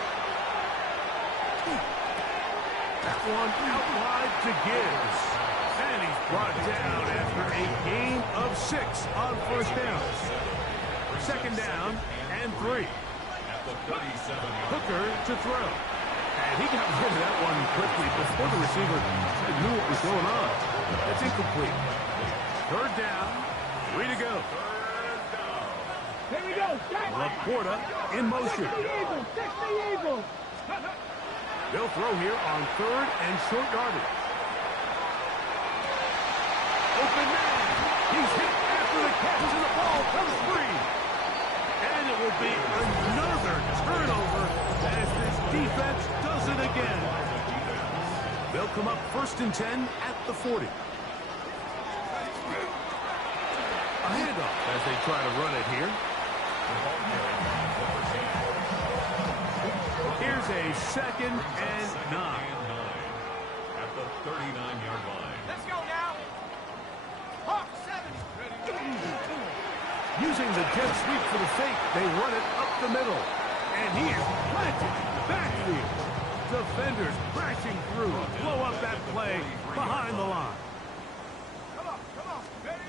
That one out wide to Gibbs. And he's brought down after a gain of 6 on first down. Second down and 3. Hooker to throw. And he got rid of that one quickly before the receiver knew what was going on. That's incomplete. Third down. 3 to go. Here we go. Laporta in motion. They'll throw here on third and short yardage. Open man. He's hit after the catch, and the ball comes free. And it will be another turnover as this defense does it again. They'll come up first and 10 at the 40. A handoff as they try to run it here. Here's a second and 9. At the 39-yard line. Let's go now. Hawk 7. Using the jet sweep for the fake, they run it up the middle. And he is planted in the backfield. Defenders crashing through, blow up that play behind the line. Come on, ready?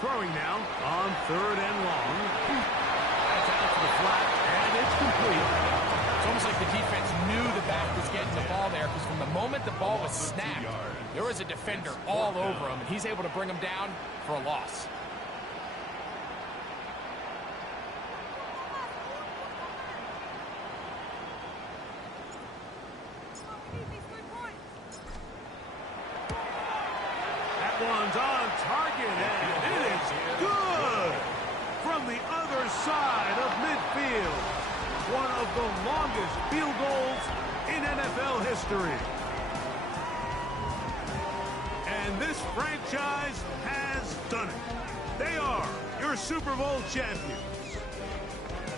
Throwing now on third and long. That's out to the flat, and it's complete. It's almost like the defense knew the back was getting the ball there, because from the moment the ball was snapped, there was a defender all over him, and he's able to bring him down for a loss. That one's on target, and it is good from the other side of midfield. One of the longest field goals in NFL history. And this franchise has done it. They are your Super Bowl champions.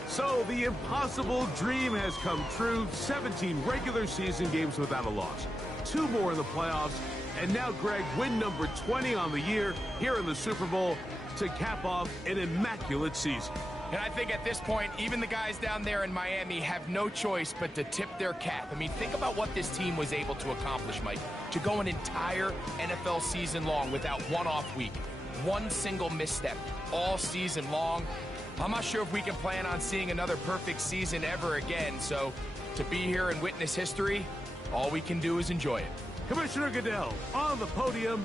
So the impossible dream has come true. 17 regular season games without a loss. 2 more in the playoffs. And now, Greg, win number 20 on the year here in the Super Bowl to cap off an immaculate season. And I think at this point, even the guys down there in Miami have no choice but to tip their cap. I mean, think about what this team was able to accomplish, Mike. To go an entire NFL season long without one off week. One single misstep all season long. I'm not sure if we can plan on seeing another perfect season ever again. So to be here and witness history, all we can do is enjoy it. Commissioner Goodell on the podium,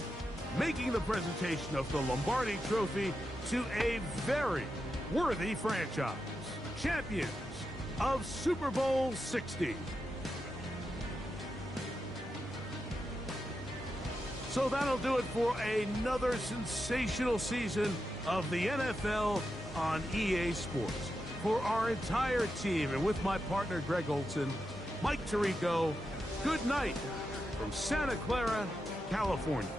making the presentation of the Lombardi Trophy to a very worthy franchise. Champions of Super Bowl 60. So that'll do it for another sensational season of the NFL on EA Sports. For our entire team and with my partner Greg Olson, Mike Tirico, good night from Santa Clara, California.